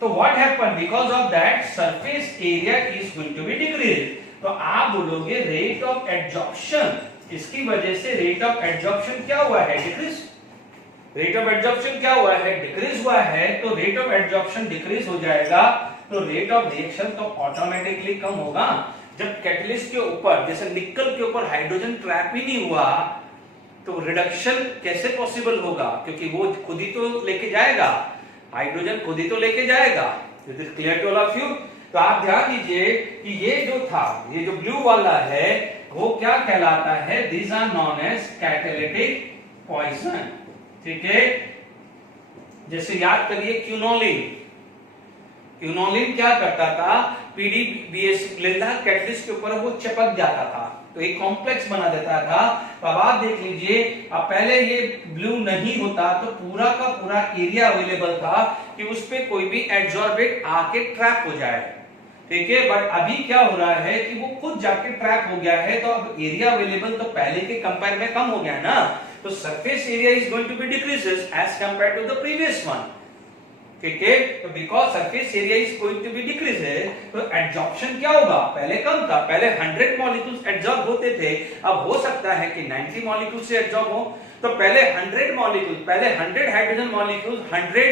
तो what happen, because of that surface area is going to be decrease, तो आप बोलोगे रेट ऑफ एब्जॉर्प्शन, इसकी वजह से रेट ऑफ एब्जॉर्प्शन क्या हुआ है, डिक्रीज। रेट ऑफ एब्जॉर्प्शन क्या हुआ है, डिक्रीज हुआ है, तो रेट ऑफ एब्जॉर्प्शन डिक्रीज हो जाएगा, तो रेट ऑफ रिएक्शन तो ऑटोमेटिकली कम होगा। जब कैटलिस्ट के ऊपर, जैसे निकल के ऊपर हाइड्रोजन ट्रैप ही नहीं हुआ, तो रिडक्शन कैसे पॉसिबल होगा, क्योंकि वो खुद ही तो लेके जाएगा, हाइड्रोजन खुद ही तो लेके जाएगा। It is clear to all of you. तो आप ध्यान दीजिए कि ये जो था, ये जो ब्लू वाला है, वो क्या कहलाता है, these are known as catalytic poison, ठीक है। जैसे याद करिए क्विनोलिन क्या करता था, PDBS लिंडार कैटलिस्ट के ऊपर वो चिपक जाता था, तो एक कॉम्प्लेक्स बना देता था। अब आप देख लीजिए, अब पहले ये ब्लू नहीं होता तो पूरा का पूरा एरिया अवेलेबल था कि उस पे कोई भी एब्जॉर्बेट आके ट्रैप हो जाए, ठीक है। बट अभी क्या हो रहा है कि वो खुद जाके ट्रैप हो गया है, तो अब एरिया अवेलेबल तो पहले के कंपेयर में कम हो गया ना, तो surface area is going to be decreases as compare to the previous one, ठीक है। तो because surface area is going to be decrease है, तो एब्जॉर्प्शन क्या होगा, पहले कम था, पहले 100 मॉलिक्यूल्स एब्जॉर्ब होते थे, अब हो सकता है कि 90 मॉलिक्यूल से एब्जॉर्ब हो। तो पहले 100 मॉलिक्यूल, पहले 100 हाइड्रोजन मॉलिक्यूल 100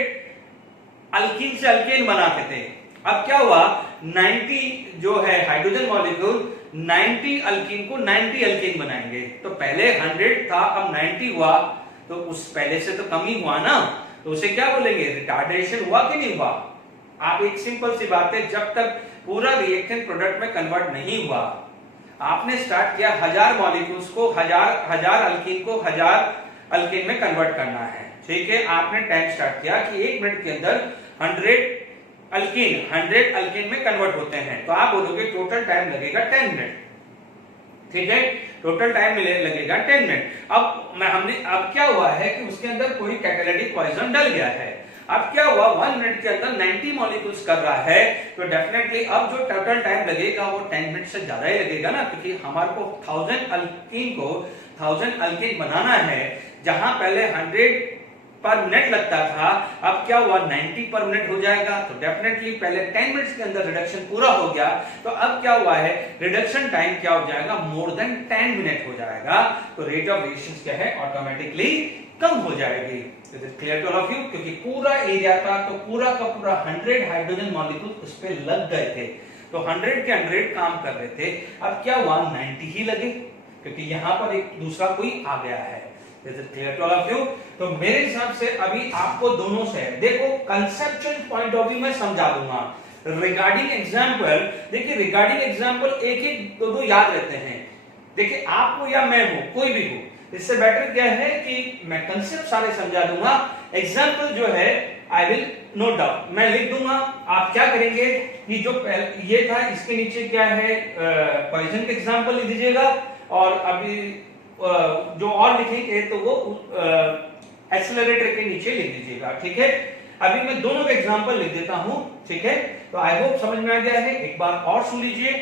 अल्कीन से अल्केन बनाते थे। अब क्या हुआ, 90 जो है हाइड्रोजन मॉलिक्यूल 90 अल्कीन को 90 अल्केन बनाएंगे। तो पहले 100 था, अब 90 हुआ, तो उस पहले से तो कम ही हुआ ना, तो उसे क्या बोलेंगे, रिटार्डेशन हुआ कि नहीं हुआ। आप एक सिंपल सी बात है, जब तक पूरा रिएक्टेंट प्रोडक्ट में कन्वर्ट नहीं हुआ, आपने स्टार्ट किया 1000 मॉलिक्यूल्स को, हजार अल्कीन को 1000 अल्केन में कन्वर्ट करना है, ठीक है। आपने टाइम स्टार्ट किया कि 1 मिनट के अंदर 100 अल्केन में कन्वर्ट होते हैं, तो आप बोलोगे टोटल टाइम लगेगा 10 मिनट, ठीक है, टोटल टाइम लगेगा 10 मिनट। अब क्या हुआ है कि उसके अंदर कोई कैटालिटिक पॉइजन डल गया है। अब क्या हुआ, 1 मिनट के अंदर 90 मॉलिक्यूल्स कर रहा है, तो डेफिनेटली अब जो टोटल टाइम लगेगा वो 10 मिनट से ज्यादा ही लगेगा ना, क्योंकि हमारे को 1000 अल्कीन को 1000 अल्केन बनाना है, जहां पहले 100 पर मिनट लगता था, अब क्या हुआ 90 पर मिनट हो जाएगा, तो डेफिनेटली पहले 10 मिनट्स के अंदर रिडक्शन पूरा हो गया, तो अब क्या हुआ है, रिडक्शन टाइम क्या हो जाएगा, मोर देन 10 मिनट हो जाएगा, तो रेट ऑफ रिएक्शन क्या है, ऑटोमेटिकली कम हो जाएगी। It is clear to all of you, क्योंकि पूरा एरिया था, तो पूरा का पूरा 100 हाइड्रोजन मॉलिक्यूल उस पे लग गए थे, तो 100 के 100 काम कर रहे थे। अब क्या हुआ, 90 ही लगे, क्योंकि यहां पर एक दूसरा कोई आ गया है। Is it clear to all of you. तो मेरे हिसाब से अभी आपको दोनों से, देखो कंसेप्चुअल पॉइंट ऑफ व्यू में समझा दूंगा। रिगार्डिंग एग्जांपल, देखिए रिगार्डिंग एग्जांपल एक एक दो याद रहते हैं, देखिए आपको या मैं हूं, कोई भी हो, इससे बेटर क्या है कि मैं कंसेप्ट सारे समझा दूंगा, एग्जांपल जो है आई विल नोट डाउन, मैं लिख दूंगा। आप क्या करेंगे कि जो ये था इसके नीचे क्या है, पॉइजन के एग्जांपल लिख दीजिएगा, और अभी जो और लिखेंगे तो वो एक्सेलरेटर के नीचे लिख दीजिएगा, ठीक है। अभी मैं दोनों का एग्जांपल लिख देता हूं, ठीक है। तो आई होप समझ में आ गया है, एक बार और सुन लीजिए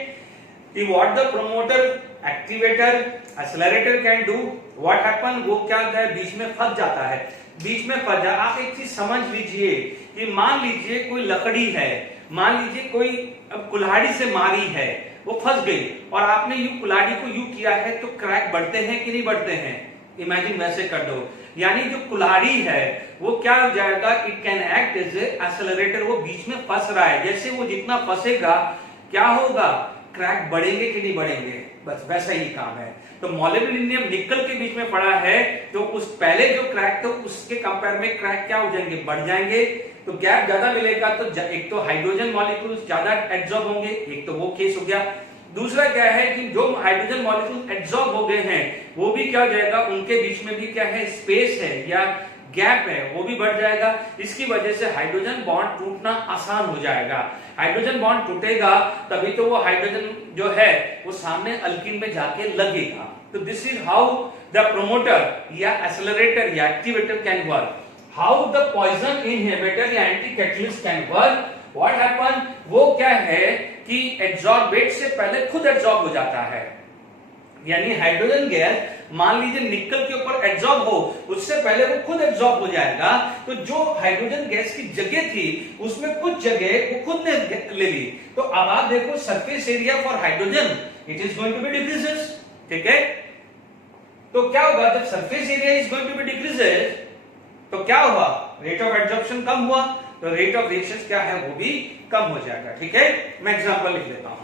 कि what the promoter, activator, accelerator can do, what happen, वो क्या होता है, बीच में फंस जाता है, बीच में फंस जा। आप एक चीज समझ लीजिए कि मान लीजिए कोई लकड़ी है, मान लीजिए कोई कुल्हाड़ी से मारी है, वो फंस गई, और आपने यू कुल्हाड़ी को यू किया है, तो क्रैक बढ़ते हैं कि नहीं बढ़ते हैं, इमेजिन वैसे कर दो। यानी जो कुल्हाड़ी है वो क्या हो जाएगा, it can act as accelerator, वो बीच में फंस रहा है, जैसे वो जितना फंसेगा क्या होगा, क्रैक बढ़ेंगे कि नहीं बढ़ेंगे, बस वैसा ही काम है। तो मोलिब्डेनम निकल के बीच में पड़ा है, तो उस पहले जो क्रैक तो उसके कंपेयर में क्रैक क्या हो जाएंगे, बढ़ जाएंगे, तो गैप ज्यादा मिलेगा, तो एक तो हाइड्रोजन मॉलिक्यूल्स ज्यादा एब्जॉर्ब होंगे, एक तो वो केस हो गया। दूसरा क्या है कि जो हाइड्रोजन मॉलिक्यूल एब्जॉर्ब हो गए हैं वो भी क्या हो जाएगा, उनके बीच में भी क्या है, स्पेस है या गैप है, वो भी बढ़ जाएगा। इसकी वजह से हाइड्रोजन बॉन्ड टूटना आसान हो जाएगा। हाइड्रोजन बॉन्ड टूटेगा तभी तो वो हाइड्रोजन जो है वो सामने अल्कीन में जाके लगेगा। तो this is how the promoter या एक्सेलरेटर या activator can work. How the poison inhibitor या anti catalyst can work, what happen, वो क्या है कि एब्जॉर्बेट से पहले खुद एब्जॉर्ब हो जाता है, यानी हाइड्रोजन गैस मान लीजिए निकल के ऊपर एब्जॉर्ब हो, उससे पहले वो खुद एब्जॉर्ब हो जाएगा। तो जो हाइड्रोजन गैस की जगह थी उसमें कुछ जगह वो खुद ने ले ली। तो अब आप देखो surface area for hydrogen it is going to be decreases, ठीक है। तो क्या होगा, जब surface area is going to be decreases तो क्या हुआ, रेट ऑफ एब्जॉर्प्शन कम हुआ, तो रेट ऑफ रिएक्शन क्या है वो भी कम हो जाएगा, ठीक है। मैं एग्जांपल लिख लेता हूं,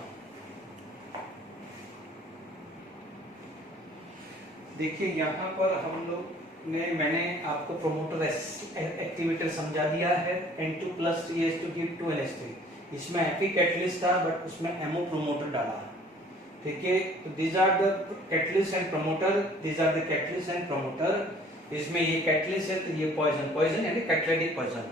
देखिए यहां पर हम लोग ने, मैंने आपको प्रोमोटर एक्टिवेटर समझा दिया है, N2 plus CH2 give 2NH3, इसमें एपी कैटलिस्ट था बट उसमें एमओ प्रोमोटर डाला, ठीक है। तो these are the catalyst and promoter, these are the catalyst and promoter. इसमें ये कैटलिस्ट है तो ये पॉइजन, पॉइजन यानी कैटलिटिक पॉइजन,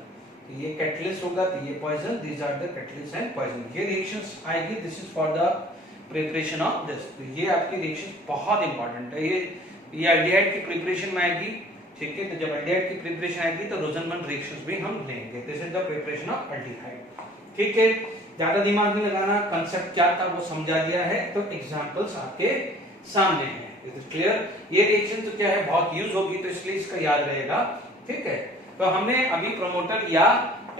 तो ये कैटलिस्ट होगा तो ये poison, these are the catalyst and poison. ये रिएक्शंस आएगी, this is for the preparation of this. तो ये आपकी रिएक्शन बहुत इंपॉर्टेंट है, ये एल्डिहाइड की प्रिपरेशन में आएगी, ठीक है। तो जब एल्डिहाइड की प्रिपरेशन आएगी तो रोजनमैन रिएक्शंस भी हम लेंगे, this is the preparation of aldehyde, ठीक है। ज्यादा दिमाग नहीं लगाना, कांसेप्ट क्या था वो समझा दिया है, तो एग्जांपल्स आपके सामने हैं, इट इज क्लियर। ये रिएक्शन तो क्या है बहुत यूज होगी, तो इसलिए इसका याद रहेगा, ठीक है। तो हमने अभी प्रोमोटर या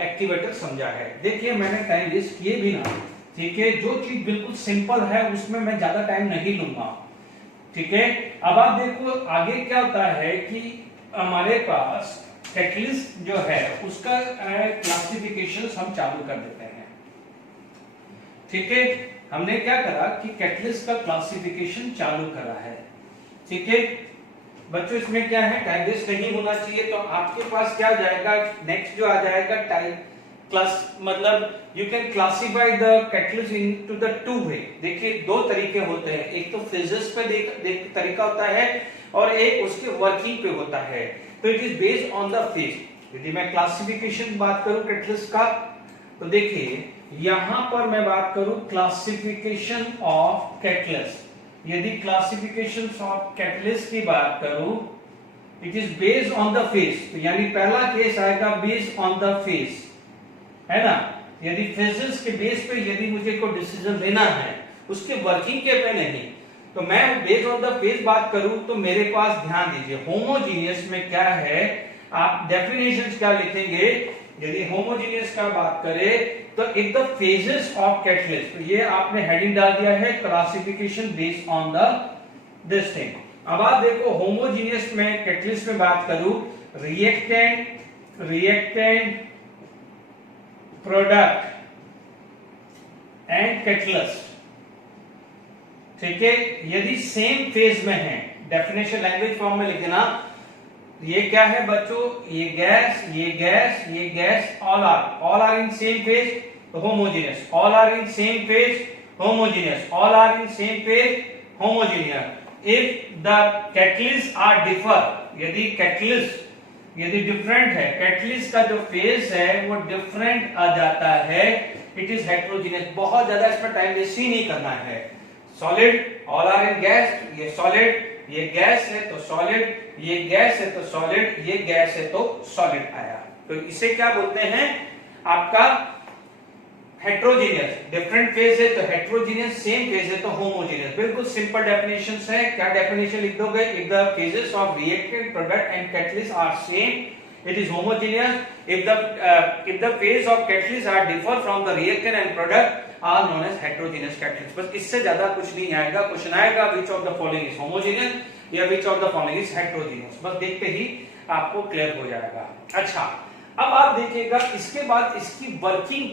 एक्टिवेटर समझा है। देखिए मैंने टाइम वेस्ट किए भी ना, ठीक है। जो चीज बिल्कुल सिंपल है उसमें मैं ज्यादा टाइम नहीं लूंगा, ठीक है। अब आप देखो आगे क्या होता है कि हमारे पास कैटलिस्ट जो है उसका क्लासिफिकेशन हम चालू कर देते हैं। ठीक है, हमने क्या करा कि कैटलिस्ट का क्लासिफिकेशन चालू करा है। ठीक है बच्चों, इसमें क्या है, टाइम वेस्ट नहीं होना चाहिए। तो आपके पास क्या जाएगा, नेक्स्ट जो आ जाएगा टाइम क्लास, मतलब you can classify the catalyst into the two way. देखिए दो तरीके होते हैं, एक तो फेजेस पे देख तरीका होता है और एक उसके वर्किंग पे होता है। तो it is based on the phase. यदि मैं क्लासिफिकेशन बात करूं कैटलिस्ट का, तो देखिए यहां पर मैं बात करूं क्लासिफिकेशन ऑफ कैटलिस्ट। यदि क्लासिफिकेशन ऑफ कैटलिस्ट की बात करूं, it is based on the phase. तो यानी पहला केस आएगा बेस्ड ऑन द फेज, है ना। यदि फेजेस के बेस पे यदि मुझे कोई डिसीजन लेना है, उसके वर्किंग के पे नहीं, तो मैं बेस्ड ऑन द फेज बात करूं तो मेरे पास ध्यान दीजिए होमोजीनियस में क्या है, आप डेफिनेशंस क्या लिखेंगे। यदि होमोजीनियस का बात करें तो in the phases of catalyst, तो ये आपने हेडिंग डाल दिया है classification based on the this thing. अब आप देखो होमोजीनियस में कैटलिस्ट में बात करूं, रिएक्टेंट प्रोडक्ट एंड कैटलिस्ट। ठीक है, यदि सेम फेज में है, डेफिनेशन लैंग्वेज फॉर्म में लिख देना, ये क्या है बच्चों, ये गैस, ये गैस, ये gas, all are in same phase, तो homogeneous. All are in same phase, homogeneous. All are in same phase, homogeneous. If the catalyst are differ, यदि कैटलिस्ट यदि डिफरेंट है, कैटलिस्ट का जो फेज है वो डिफरेंट आ जाता है, इट इज हेटेरोजेनियस। बहुत ज्यादा इसमें टाइम वेस्ट ही नहीं करना है। Solid, all are in gas, ये सॉलिड, ये गैस है तो सॉलिड, ये गैस है तो सॉलिड, ये गैस है तो सॉलिड आया। तो इसे क्या बोलते हैं, आपका हेटेरोजेनियस। डिफरेंट फेज है तो हेटेरोजेनियस, सेम फेज है तो होमोजेनियस। बिल्कुल सिंपल डेफिनेशंस है। क्या डेफिनेशन लिख दोगे, if the phases of reactant product and catalyst are same, it is homogeneous. If the phase of catalyst are differ from the reactant and product are known as heterogeneous catalyst. बस इससे ज्यादा कुछ नहीं आएगा। क्वेश्चन आएगा which of the following is homogeneous या which of the following is heterogeneous, बस देखते ही आपको क्लियर हो जाएगा। अच्छा, अब आप देखिएगा इसके बाद इसकी वर्किंग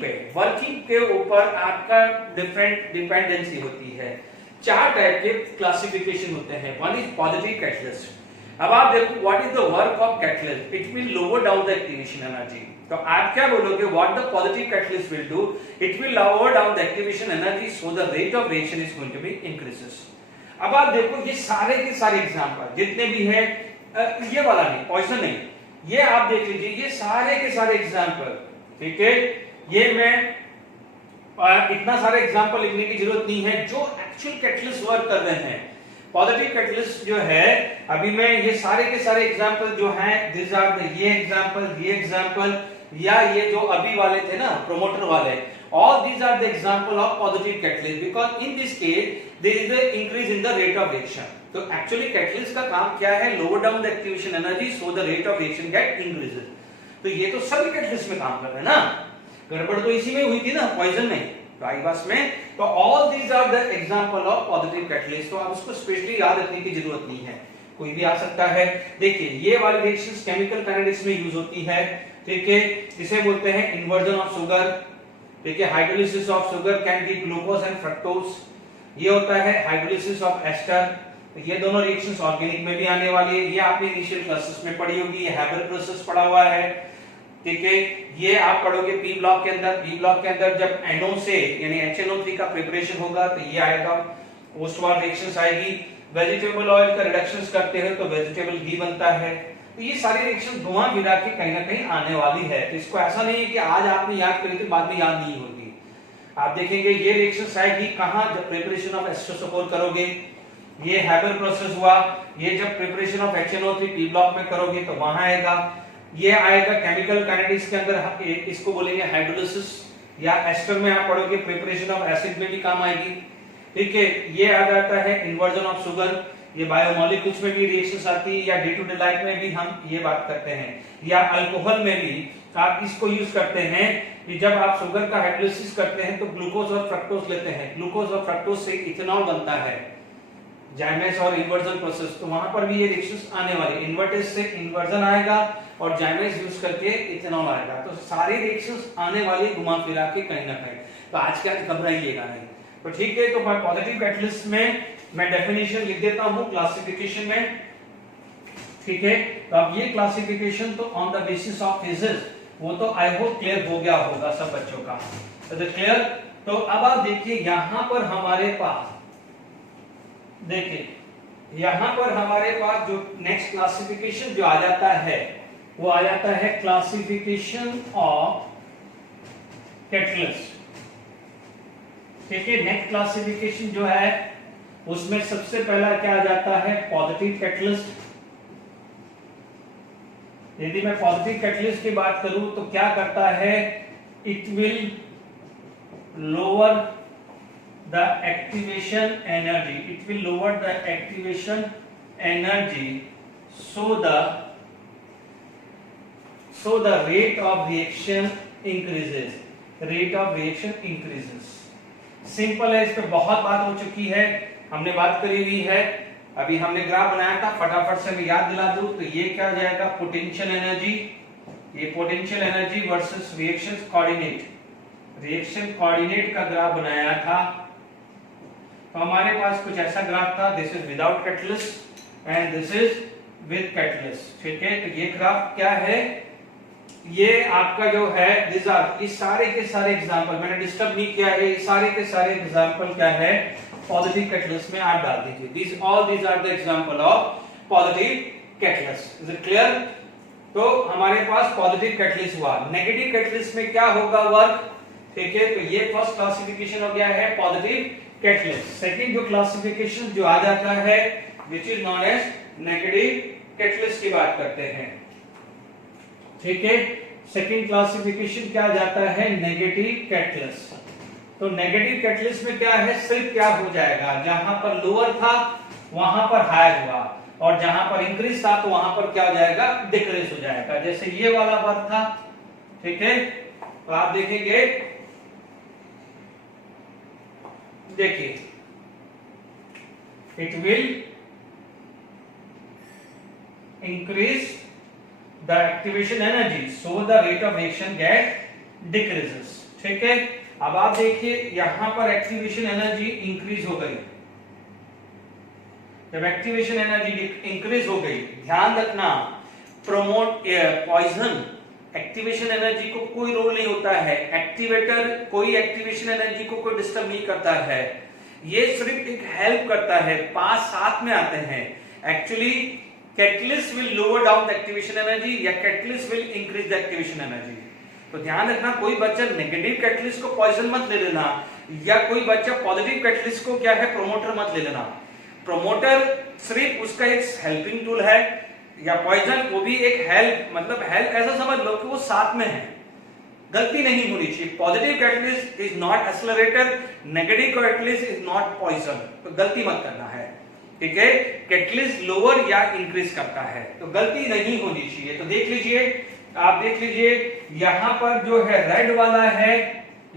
के ऊपर आपका डिफरेंट डिपेंडेंसी होती है। चार टाइप के क्लासिफिकेशन होते हैं। One is positive catalyst. अब आप देखो what is the work of catalyst, it will lower down the activation energy. तो आप क्या बोलोगे, what the positive catalyst will do, it will lower down the activation energy so the rate of reaction is going to be increases. अब आप देखो ये सारे के सारे एग्जांपल जितने भी है, ये वाला नहीं, पॉइजन नहीं, ये आप देख लीजिए, ये सारे के सारे एग्जांपल। ठीक है, ये मैं इतना सारे एग्जांपल लिखने की जरूरत नहीं है, जो एक्चुअल कैटलिस्ट वर्क कर रहे हैं। पॉजिटिव कैटलिस्ट जो है, अभी मैं ये सारे के सारे एग्जांपल जो हैं, दिस आर द ये एग्जांपल या ये जो अभी वाले थे ना प्रोमोटर वाले, all these are the example of positive catalyst because in this case there is a increase in the rate of reaction. तो एक्चुअली कैटलिस्ट का काम क्या है, lower down the activation energy so the rate of reaction get increases. तो ये तो सभी कैटलिस्ट में काम कर रहे हैं ना, गड़बड़ तो इसी में हुई थी ना, पॉइजन में, राइबास में। तो all these are the example of positive catalyst. तो आप उसको स्पेशली याद रखने की जरूरत नहीं है, कोई भी आ सकता है। देखिए ये वाली रिएक्शंस केमिकल काइनेटिक्स में यूज होती है। ठीक है, इसे बोलते हैं इन्वर्जन ऑफ शुगर। ठीक है, hydrolysis of sugar can be glucose and fructose. ये होता है हाइड्रोलिसिस ऑफ एस्टर। ये दोनों रिएक्शंस ऑर्गेनिक में भी आने वाली है, ये आपने इनिशियल क्लासेस में पढ़ी होगी, ये हैबर प्रोसेस पढ़ा हुआ है। ठीक है, ये आप पढ़ोगे पी ब्लॉक के अंदर। पी ब्लॉक के अंदर जब NO से यानी HNO3 का प्रिपरेशन होगा तो ये आएगा, पोस्ट वार रिएक्शंस आएगी। वेजिटेबल ऑयल का रिडक्शंस करते हैं तो वेजिटेबल घी बनता है। तो ये सारी रिएक्शन धुआं गिरा के कहीं ना कहीं आने वाली है। तो इसको ऐसा नहीं है कि आज आपने याद करी थी बाद में याद नहीं होगी। आप देखेंगे ये रिएक्शंस आएगी कहां, जब प्रिपरेशन ऑफ एस्टोसोकोर करोगे, ये हैबर प्रोसेस हुआ। ये जब preparation of HNO3 P block में करोगे तो वहां आएगा। ये आएगा केमिकल काइनेटिक्स के अंदर, इसको बोलेंगे हाइड्रोलिसिस, या एस्टर में आप पढ़ोगे प्रिपरेशन ऑफ एसिड में भी काम आएगी। ठीक है, ये आ जाता है इन्वर्जन ऑफ शुगर, ये बायोमोलिक्यूल्स में भी रिएक्शंस आती है, या डे टू डे लाइफ में भी हम ये बात करते हैं, या अल्कोहल में भी आप इसको यूज करते हैं कि जब आप शुगर का हाइड्रोलिसिस करते हैं तो ग्लूकोज और फ्रक्टोज लेते हैं, ग्लूकोज और फ्रक्टोज से इथेनॉल बनता है। जाइमेस और इन्वर्जन प्रोसेस, तो वहां पर भी ये रिएक्शंस आने वाले, इन्वर्टेज से इन्वर्जन आएगा और जाइमेस यूज करके इथेनॉल आएगा, तो सारी रिएक्शंस आने वाली घुमा फिरा के कहीं ना कहीं, तो आज क्या घबराइएगा नहीं। तो ठीक है, तो पॉजिटिव कैटलिस्ट में मैं डेफिनेशन लिख देता हूं क्लासिफिकेशन में, ठीक है। तो अब ये क्लासिफिकेशन तो on the basis of phases, वो तो आई होप क्लियर हो गया होगा सब बच्चों का, तो क्लियर। तो अब आप देखिए यहां पर हमारे पास, देखिए यहां पर हमारे पास जो नेक्स्ट क्लासिफिकेशन जो आ जाता है वो आ जाता है क्लासिफिकेशन ऑफ कैटलिस्ट, ठीक है। नेक्स्ट क्लासिफिकेशन जो है उसमें सबसे पहला क्या आ जाता है, पॉजिटिव कैटलिस्ट। यदि मैं पॉजिटिव कैटलिस्ट की बात करूं तो क्या करता है, it will lower the activation energy, it will lower the activation energy, so the rate of reaction increases, rate of reaction increases. Simple है, इस पे बहुत बात हो चुकी है, हमने बात करी हुई है, अभी हमने ग्राफ बनाया था, फटाफट से मैं याद दिला दूं, तो ये क्या हो जाएगा, पोटेंशियल एनर्जी, ये potential energy versus reaction coordinate, reaction coordinate का ग्राफ बनाया था। तो हमारे पास कुछ ऐसा ग्राफ था, this is without catalyst and this is with catalyst, ठीक है। तो ये ग्राफ क्या है, ये आपका जो है दिस आर, ये सारे के सारे एग्जांपल, मैंने डिस्टर्ब नहीं किया है, ये सारे के सारे एग्जांपल क्या है, पॉजिटिव कैटलिस्ट में आप डाल दीजिए, this all these are the example of positive catalyst, is it clear. तो हमारे पास पॉजिटिव कैटलिस्ट हुआ, नेगेटिव कैटलिस्ट में क्या होगा वर्क, ठीक है। तो ये फर्स्ट क्लासिफिकेशन हो गया है पॉजिटिव कैटलिस्ट। सेकंड जो क्लासिफिकेशन जो आ जाता है which is known as negative catalyst की बात करते हैं, ठीक है। सेकंड क्लासिफिकेशन क्या जाता है, नेगेटिव कैटलिस्ट। तो नेगेटिव कैटलिस्ट में क्या है, सिर्फ क्या हो जाएगा, जहां पर लोअर था वहां पर हायर हुआ और जहां पर इंक्रीज था तो वहां पर क्या हो जाएगा, डिक्रीज हो जाएगा। जैसे ये वाला वर्क था, ठीक है। तो आप देखेंगे, देखिए it will increase the activation energy, so the rate of reaction get decreases, ठीक है। अब आप देखिए यहां पर एक्टिवेशन एनर्जी इंक्रीज हो गई, जब एक्टिवेशन एनर्जी इंक्रीज हो गई, ध्यान रखना प्रोमोट पॉइजन, एक्टिवेशन एनर्जी को कोई रोल नहीं होता है, एक्टिवेटर कोई एक्टिवेशन एनर्जी को कोई डिस्टर्ब नहीं करता है, ये सिर्फ एक हेल्प करता है, पांच साथ में आते हैं। Actually catalyst will lower down the activation energy या catalyst will increase the activation energy. तो ध्यान रखना, कोई बच्चा नेगेटिव कैटलिस्ट को पॉइजन मत ले लेना, या कोई बच्चा पॉजिटिव कैटलिस्ट को क्या है प्रोमोटर मत ले लेना। प्रोमोटर सिर्फ उसका एक हेल्पिंग टूल है, या पॉइजन वो भी एक हेल्प, मतलब हेल्प ऐसा समझ लो कि वो साथ में है, गलती नहीं होनी चाहिए। Positive catalyst is not accelerator, negative catalyst is not poison, तो गलती मत करना है, ठीक है। कैटलिस्ट लोअर या इंक्रीज करता है, तो गलती नहीं होनी चाहिए। तो देख लीजिए, आप देख लीजिए यहां पर जो है रेड वाला है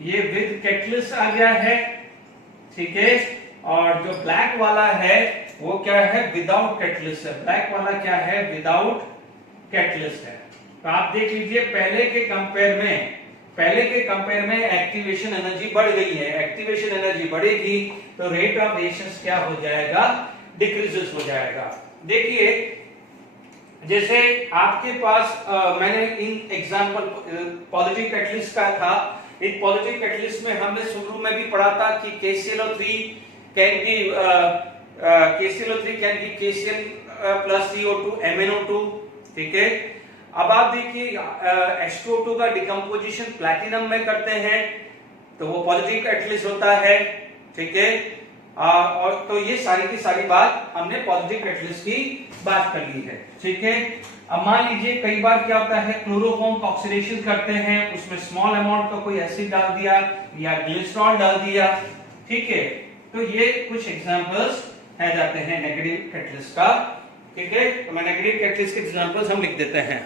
ये विद कैटलिस्ट आ गया है, ठीक है, और जो ब्लैक वाला है वो क्या है, विदाउट कैटलिस्ट है। ब्लैक वाला क्या है, विदाउट कैटलिस्ट है। तो आप देख लीजिए पहले के कंपेयर में एक्टिवेशन एनर्जी बढ़ गई है, एक्टिवेशन एनर्जी बढ़ेगी तो रेट ऑफ रिएक्शंस क्या हो जाएगा, डिक्रीजेस हो जाएगा। देखिए जैसे आपके पास मैंने इन एग्जांपल पॉजिटिव कैटलिस्ट का था, एक पॉजिटिव कैटलिस्ट में हमने शुरू में भी पढ़ा था कि KClO3 can be KCl plus CO2 MnO2, ठीक है। अब आप देखिए H2O2 का डिकम्पोजिशन प्लैटिनम में करते हैं तो वो पॉजिटिव कैटलिस्ट होता है, ठीक है। और तो ये सारी की सारी बात हमने पॉजिटिव कैटलिस्ट की बात कर ली है, ठीक है। अब मान लीजिए कई बार क्या होता है, क्लोरोफॉर्म ऑक्सीडेशन करते हैं, उसमें स्मॉल अमाउंट का कोई एसिड डाल दिया या ग्लिसरॉल डाल दिया, ठीक है। तो ये कुछ एग्जांपल्स है जाते हैं नेगेटिव कैटलिस्ट का, ठीक है। तो मैं नेगेटिव कैटलिस्ट के एग्जांपल्स हम लिख देते हैं।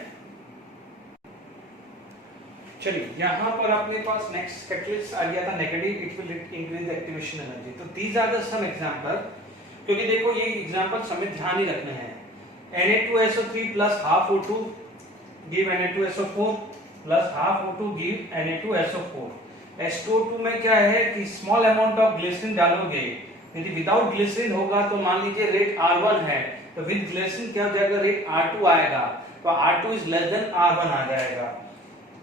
चलिए यहां पर अपने पास नेक्स्ट कैटलिस्ट आ गया था negative, it will increase activation energy. तो these are the some example क्योंकि देखो ये एग्जांपल हमें ध्यान ही रखने हैं। Na2SO3 plus half O2 give Na2SO4 plus half O2 give Na2SO4। H2O2 में क्या है कि स्मॉल अमाउंट ऑफ ग्लिसरीन डालोगे, यदि विदाउट ग्लिसरीन होगा तो मान लीजिए रेट R1 है, तो विद ग्लिसरीन क्या हो जाएगा, रेट R2 आएगा, तो R2 is less than R1 आ जाएगा।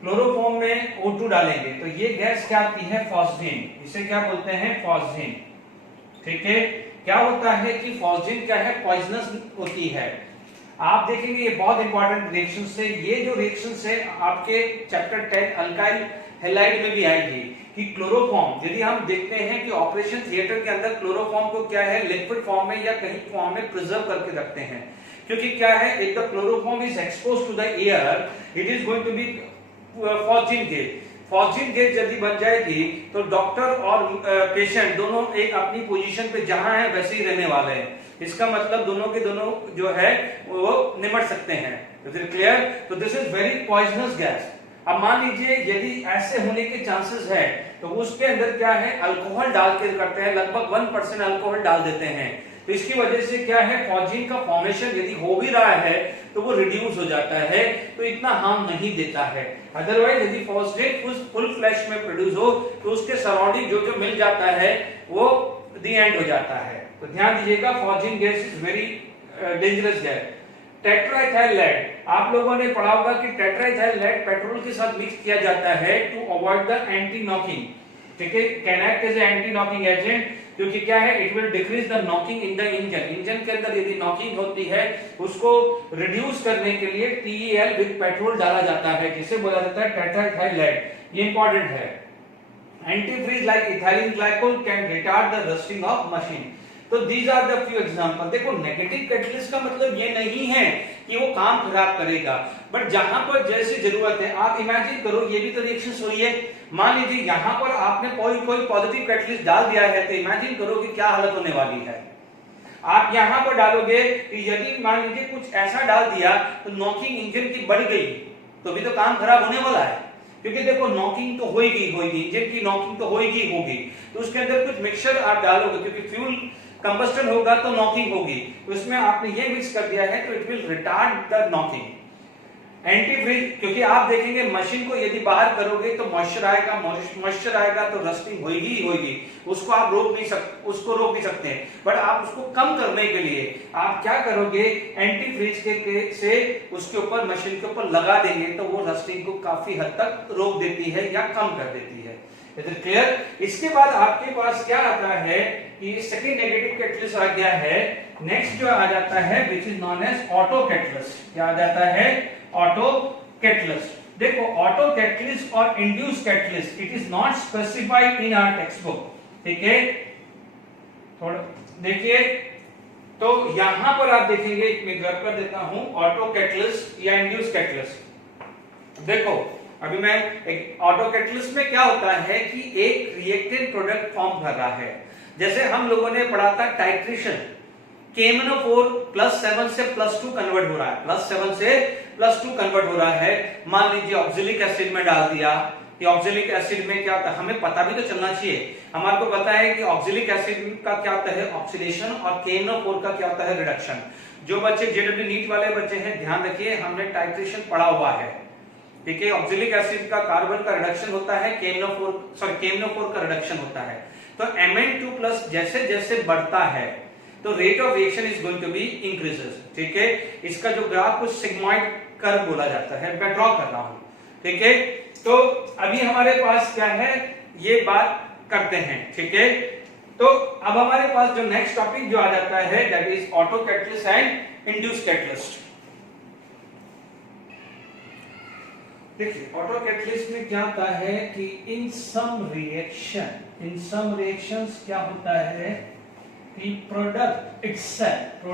क्लोरोफॉर्म में O2 डालेंगे तो ये गैस क्या आती है, फॉस्जीन, इसे क्या बोलते हैं, फॉस्जीन। ठीक है, क्या होता है कि फॉस्जीन क्या है, पॉइजनस होती है। आप देखेंगे ये बहुत इंपॉर्टेंट रिएक्शन से, ये जो रिएक्शन है आपके चैप्टर 10 अल्काइल हैलाइड में भी आएगी कि क्लोरोफॉर्म, यदि हम देखते हैं कि ऑपरेशन थिएटर के अंदर क्लोरोफॉर्म को क्या है, लिक्विड फॉर्म में या कहीं फॉर्म में प्रिजर्व करके रखते हैं, क्योंकि क्या है, एक the chloroform is exposed to the air, it is going to be phosgene gas. Phosgene gas यदि बन जाएगी तो डॉक्टर और पेशेंट दोनों एक अपनी पोजीशन पे जहां है वैसे ही रहने वाले हैं। इसका मतलब दोनों के दोनों जो है वो निमट सकते हैं। Is it clear? तो this is very poisonous gas. अब मान लीजिए यदि ऐसे होने के चांसेस है तो उसके अंदर क्या है, अल्कोहल डाल के करते हैं, लगभग 1% अल्कोहल डाल देते हैं, तो इसकी वजह से क्या है, फॉस्जीन का फॉर्मेशन यदि हो भी रहा है तो वो रिड्यूस हो जाता है, तो इतना हार्म नहीं देता है। अदरवाइज यदि फॉस्फेट फुल फ्लैश में प्रोड्यूस हो तो उसके सराउंडिंग जो जो मिल जाता है वो द एंड हो जाता है। तो ध्यान दीजिएगा, phosgene gas is very dangerous gas. Tetraethyl lead, आप लोगों ने पढ़ा होगा कि टेट्राइथाइल लेड पेट्रोल के साथ मिक्स किया जाता है to avoid the anti knocking. ठीक है, can act as anti knocking agent, क्योंकि क्या है, it will decrease the knocking in the engine. Engine के अंदर यदि नॉकिंग होती है उसको रिड्यूस करने के लिए TeL विद पेट्रोल डाला जाता है, जिसे बोला जाता है टेट्राइथाइल लेड। ये इंपॉर्टेंट है। Antifreeze like ethylene glycol can retard the rusting of machine. तो these are the few example. देखो, नेगेटिव कैटलिस्ट का मतलब ये नहीं है कि वो काम खराब करेगा, बट जहां पर जैसे जरूरत है, आप इमेजिन करो ये भी तो रिएक्शन हुई है। मान लीजिए यहां पर आपने कोई पॉजिटिव कैटलिस्ट डाल दिया है, तो इमेजिन करो कि क्या हालत होने वाली है। आप यहां पर डालोगे कि यदि मान लीजिए कुछ ऐसा डाल दिया तो नॉकिंग इंजन की बढ़ गई, तो भी तो काम खराब होने वाला है, क्योंकि देखो नॉकिंग तो होगी, इंजन की नॉकिंग तो होगी, तो उसके अंदर कुछ मिक्सचर आप डालोगे, क्योंकि फ्यूल कंबस्टन होगा तो नॉकिंग होगी, तो इसमें आपने ये मिक्स कर दिया है तो it will retard the knocking. Antifreeze, क्योंकि आप देखेंगे मशीन को यदि बाहर करोगे तो मॉइस्चर आएगा तो रस्टिंग होगी ही होगी, उसको आप रोक नहीं सकते, बट आप उसको कम करने के लिए आप क्या करोगे, एंटीफ्रीज के से उसके ऊपर मशीन के ऊपर लगा देंगे, तो वो रस्टिंग को काफी हद तक रोक देती है या कम कर देती है। क्लियर? इसके बाद आपके पास क्या आता है कि सेकंड नेगेटिव कैटलिस्ट आ गया है। नेक्स्ट जो आ जाता है which is known as auto catalyst. क्या आ जाता है? Auto catalyst. देखो, ऑटो कैटलिस्ट और induce catalyst it is not specified in our text book. ठीक है, थोड़ा देखिए, तो यहां पर आप देखेंगे, मैं ग्रैब कर देता हूं, ऑटो कैटलिस्ट या इंड्यूस कैटलिस्ट। देखो, अभी मैं एक ऑटो कैटलिस्ट में क्या होता है कि एक रिएक्टेंट प्रोडक्ट फॉर्म कर रहा है। जैसे हम लोगों ने पढ़ा था टाइट्रेशन, KMnO4 +7 से +2 कन्वर्ट हो रहा है, +7 से +2 कन्वर्ट हो रहा है। मान लीजिए ऑक्जेलिक एसिड में डाल दिया, कि ऑक्जेलिक एसिड में क्या होता है, हमें पता भी तो चलना चाहिए। हमारे को पता है कि ऑक्जेलिक एसिड का क्या होता है, ऑक्सीडेशन, और KMnO4 का क्या होता है, रिडक्शन। जो बच्चे JEE नीट वाले बच्चे हैं, ध्यान रखिए, हमने टाइट्रेशन पढ़ा हुआ है। ठीक है, ऑक्जेलिक एसिड का कार्बन का रिडक्शन होता है, KMnO4 का रिडक्शन होता है। तो Mn2+ जैसे जैसे बढ़ता है तो rate of reaction is going to be increases. ठीक है, इसका जो ग्राफ को सिग्मॉइड कर्व बोला जाता है, मैं ड्रॉ कर रहा हूं। ठीक है, तो अभी हमारे पास क्या है, ये बात करते हैं। ठीक है, तो अब हमारे पास जो नेक्स्ट टॉपिक जो आ जाता है that is auto catalyst and induce catalyst. देखिए, ऑटो कैटलिस्ट में क्या होता है कि इन सम रिएक्शंस क्या होता है कि product itself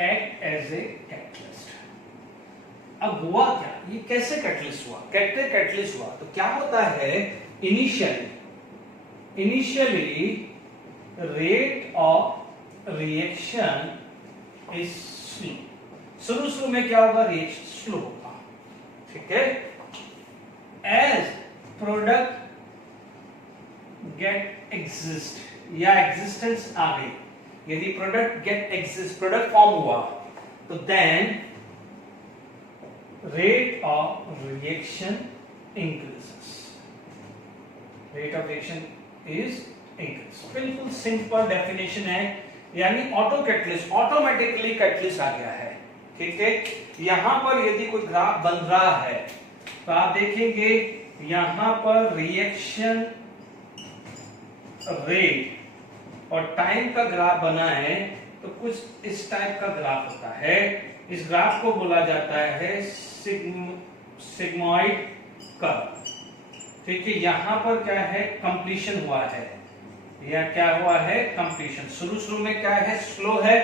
act as a catalyst. अब हुआ क्या, ये कैसे कैटलिस्ट हुआ, कैटलिस्ट हुआ तो क्या होता है, initially rate of reaction is slow. शुरू में क्या होगा, रिएक्शन स्लो होगा। ठीक है, एज प्रोडक्ट गेट एग्जिस्ट, या एग्जिस्टेंस आ गई, यदि प्रोडक्ट प्रोडक्ट फॉर्म हुआ, तो then rate of reaction increases, rate of reaction is increase. बिल्कुल सिंपल डेफिनेशन है, यानी ऑटो कैटलिस्ट, ऑटोमेटिकली कैटलिस्ट आ गया है। ठीक है, यहां पर यदि कोई ग्राफ बन रहा है तो आप देखेंगे यहां पर रिएक्शन रेट और टाइम का ग्राफ बना है, तो कुछ इस टाइप का ग्राफ होता है। इस ग्राफ को बोला जाता है सिग्मॉइड कर्व। ठीक है, यहां पर क्या है, कंप्लीशन हुआ है, या क्या हुआ है, कंप्लीशन। शुरू में क्या है, स्लो है,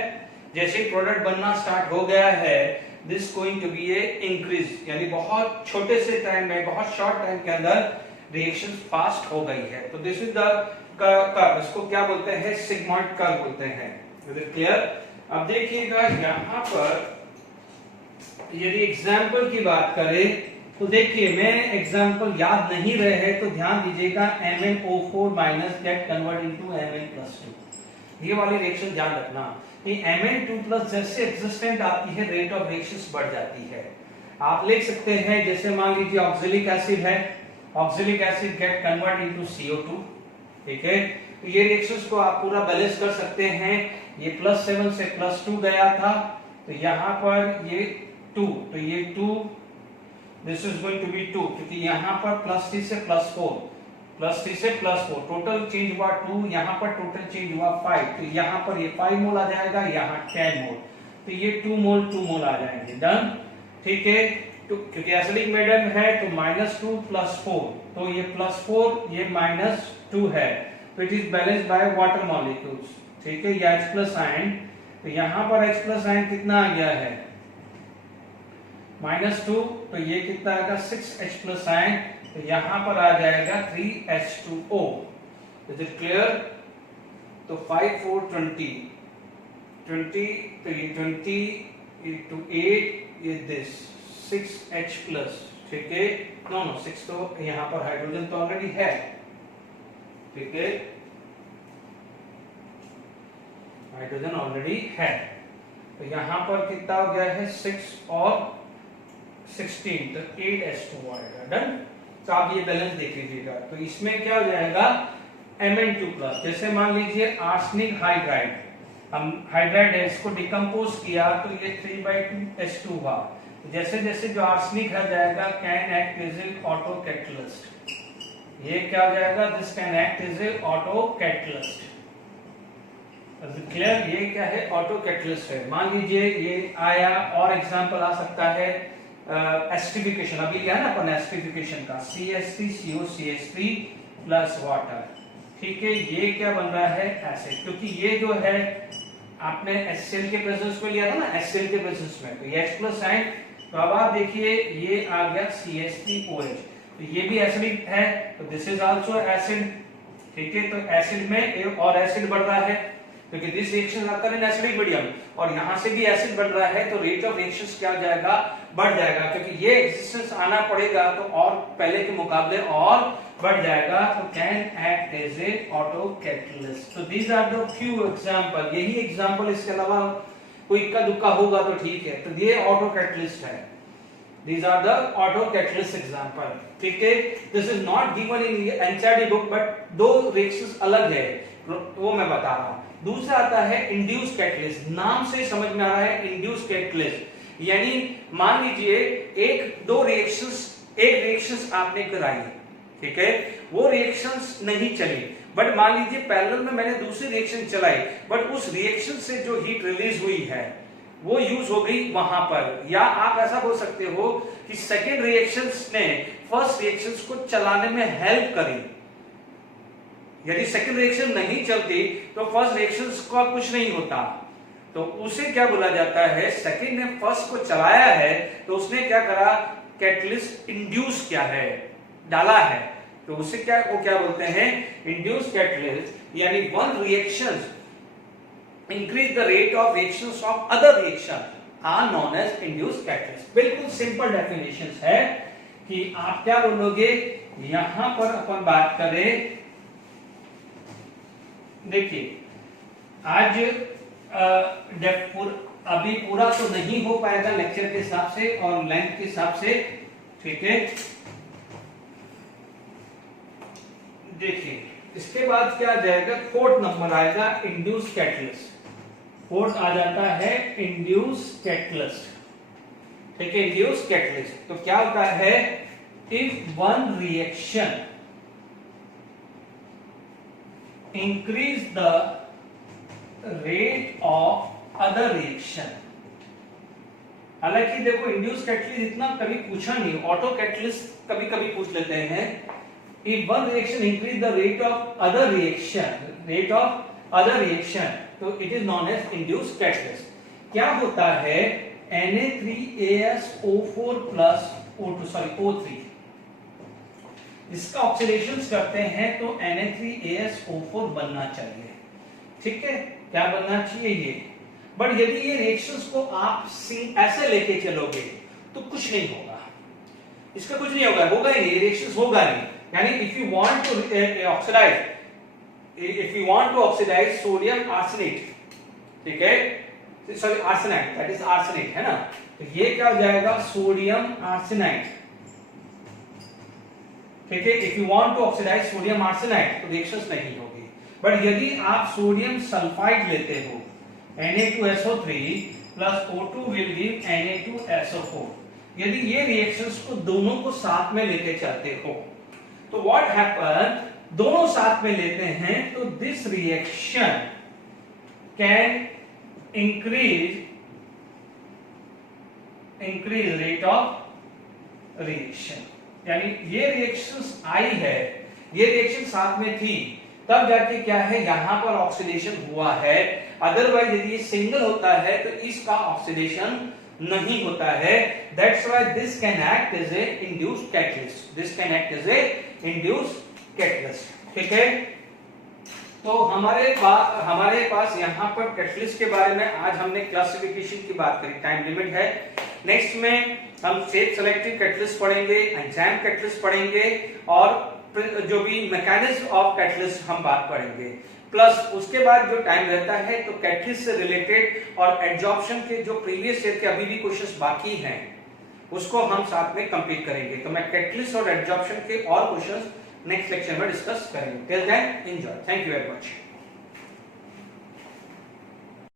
जैसे प्रोडक्ट बनना स्टार्ट हो गया है, this going to be a increase, यानी बहुत छोटे से टाइम में, बहुत शॉर्ट टाइम के अंदर रिएक्शन फास्ट हो गई है। तो दिस इज द कर्व, इसको क्या बोलते हैं, सिग्मॉइड कर्व बोलते हैं। Is it clear? अब देखिएगा यहां पर यदि एग्जाम्पल की बात करें, तो देखिए मैं एग्जाम्पल याद नहीं रहे हैं तो ध्यान दीजिएगा, MnO4 minus gate convert into Mn+2, ये वाली रिएक्शन ध्यान रखना। कि Mn2+ जैसे एक्सिस्टेंट आती है, रेट ऑफ रिएक्शंस बढ़ जाती है। आप लिख सकते हैं, जैसे मान लीजिए ऑक्जेलिक एसिड है, oxalic acid gate convert into CO2। ठीक है, तो ये रिएक्शंस को आप पूरा बैलेंस कर सकते हैं। ये +7 से +2 गया था, तो यहां पर ये 2, तो ये 2, this is going to be 2, क्योंकि यहां पर +3 से +4, +3 से +4, टोटल चेंज हुआ 2, यहां पर टोटल चेंज हुआ 5, तो यहां पर ये 5 मोल आ जाएगा, यहां 10 मोल, तो ये 2 मोल आ जाएंगे। डन। ठीक है, तो क्योंकि एसिडिक मीडियम है तो -2 + 4, तो ये +4, ये -2 है, तो it is balanced by water molecules. ठीक है, या H+ आयन, तो यहां पर H+ आयन कितना आ गया है, -2, तो ये कितना आएगा, 6H+ आयन, तो यहां पर आ जाएगा 3H2O। Is it clear? तो 5 4 20, तो ये 20 into 8, ये दिस 6H+। ठीक है, नो 6, तो यहां पर हाइड्रोजन तो ऑलरेडी है। ठीक है, हाइड्रोजन ऑलरेडी है, तो यहां पर कितना हो गया है, 6 और 16, तो 8H2 आएगा। डन। तो आप ये बैलेंस देख लीजिएगा, तो इसमें क्या हो जाएगा, Mn2+, जैसे मान लीजिए आर्सेनिक हाइड्राइड, हम हाइड्राइड है, इसको डिकम्पोज किया तो ये 3/2H2 हुआ। जैसे जैसे जो आर्सेनिक है जाएगा, can act as a auto catalyst, ये क्या हो जाएगा, this can act as a auto catalyst. Clear? ये क्या है, ऑटो कैटलिस्ट है। मान लीजिए ये आया, और एग्जांपल आ सकता है एसिडिफिकेशन, अभी लिया ना अपन एसिडिफिकेशन का, CH3COCH3 प्लस वाटर। ठीक है, ये क्या बन रहा है, एसिड, क्योंकि ये जो है आपने HCl के प्रेजेंस में लिया था ना, HCl के प्रेजेंस में, तो ये H+ आयन, तो अब आप देखिए ये आ गया CH3OH, तो ये भी एसिडिक है, तो दिस इज आल्सो एसिड। ठीक है, तो एसिड में एक और एसिड बढ़ रहा है, क्योंकि दिस रिएक्शन आकर इन एसिडिक मीडियम, और यहां से भी एसिड बढ़ रहा है, तो रेट ऑफ रिएक्शंस क्या हो जाएगा, बढ़ जाएगा, क्योंकि ये एक्सिस्टेंस आना पड़ेगा तो और पहले के मुकाबले और बढ़ जाएगा। तो can act as a auto catalyst. तो these are the few example, यही एग्जांपल, इसके अलावा कोई इक्का दुक्का होगा तो ठीक है। तो ये ऑटो कैटलिस्ट है, these are the auto catalyst example। ठीक है, this is not given in NCERT book, but दो रिएक्शंस अलग है, वो मैं बता रहा हूं। दूसरा आता है इंड्यूस कैटलिस्ट, नाम से समझ में आ रहा है इंड्यूस कैटलिस्ट, यानी मान लीजिए एक रिएक्शंस आपने कराई, ठीक है, वो रिएक्शंस नहीं चली, बट मान लीजिए पैरेलल में मैंने दूसरी रिएक्शन चलाई, बट उस रिएक्शन से जो हीट रिलीज हुई है वो यूज हो गई वहां पर। या आप ऐसा बोल सकते हो कि सेकेंड रिएक्शंस ने फर्स्ट रिएक्शंस को चलाने में हेल्प करी। यदि सेकेंड रिएक्शन नहीं चलती तो फर्स्ट रिएक्शंस का कुछ नहीं होता, तो उसे क्या बोला जाता है, सेकेंड ने फर्स्ट को चलाया है तो उसने क्या करा, कैटलिस्ट इंड्यूस किया है, डाला है, तो उसे क्या बोलते हैं, इंड्यूस कैटलिस्ट। यानी one reaction increase the rate of reactions of other reactions are known as induced catalyst। बिल्कुल सिंपल डेफिनेशन है कि आप क्या बोलोगे, यहां पर अपन बात करें, देखिए आज अभी पूरा तो नहीं हो पाएगा लेक्चर के हिसाब से और लेंथ के हिसाब से, ठीक है। देखिए इसके बाद क्या आ जाएगा, फोर्थ नंबर आएगा इंड्यूस कैटलिस्ट। फोर्थ आ जाता है इंड्यूस कैटलिस्ट, ठीक है। इंड्यूस कैटलिस्ट तो क्या होता है, if one reaction increase the rate of other reaction. हालांकि देखो इंड्यूस कैटलिस्ट इतना कभी पूछा नहीं, ऑटो कैटलिस्ट कभी कभी पूछ लेते हैं। If one reaction increase the rate of other reaction तो it is known as induce catalyst. क्या होता है, Na3AsO4 प्लस O3 इसका ऑक्सीडेशन करते हैं तो Na3AsO4 बनना चाहिए, ठीक है। क्या बनना चाहिए ये, बट यदि ये रिएक्शंस को आप ऐसे लेके चलोगे तो कुछ नहीं होगा, इसका कुछ नहीं होगा ही नहीं, रिएक्शंस होगा नहीं। यानी if you want to oxidize sodium arsenate, ठीक है, sorry arsenide, that is arsenate है ना, तो ये क्या हो जाएगा, सोडियम आर्सेनाइड, ठीक है। If you want to oxidize sodium arsenide तो रिएक्शंस नहीं होगी। बट यदि आप सोडियम सल्फाइड लेते हो, Na2SO3 plus O2 will give Na2SO4, यदि ये रिएक्शंस को दोनों को साथ में लेके चलते हो तो व्हाट हैपन, दोनों साथ में लेते हैं तो this reaction can increase rate of reaction. यानी ये रिएक्शंस आई है, ये रिएक्शन साथ में थी, तब जाके क्या है, यहां पर ऑक्सीडेशन हुआ है। अदरवाइज यदि ये सिंगल होता है तो इसका ऑक्सीडेशन नहीं होता है। That's why this can act as a induced catalyst, ठीक है। तो हमारे पास यहाँ पर कैटलिस्ट के बारे में आज हमने क्लासिफिकेशन की बात करी, टाइम लिमिट है। नेक्स्ट में हम सेफ सेलेक्टिव कैटलिस्ट पढ़ेंगे, एंजाइम कैटलिस्ट पढ़ेंगे और जो भी मैकेनिज्म ऑफ कैटलिस्ट हम बात पढ़ेंगे। प्लस उसके बाद जो टाइम रहता है तो कैटलिस्ट से रिलेटेड और एडजॉर्प्शन के जो प्रीवियस ईयर के अभी भी क्वेश्चंस बाकी हैं उसको हम साथ में कंप्लीट करेंगे। तो मैं कैटलिस्ट और एडजॉर्प्शन के और क्वेश्चंस नेक्स्ट लेक्चर में डिस्कस करेंगे। Till then enjoy, thank you very much.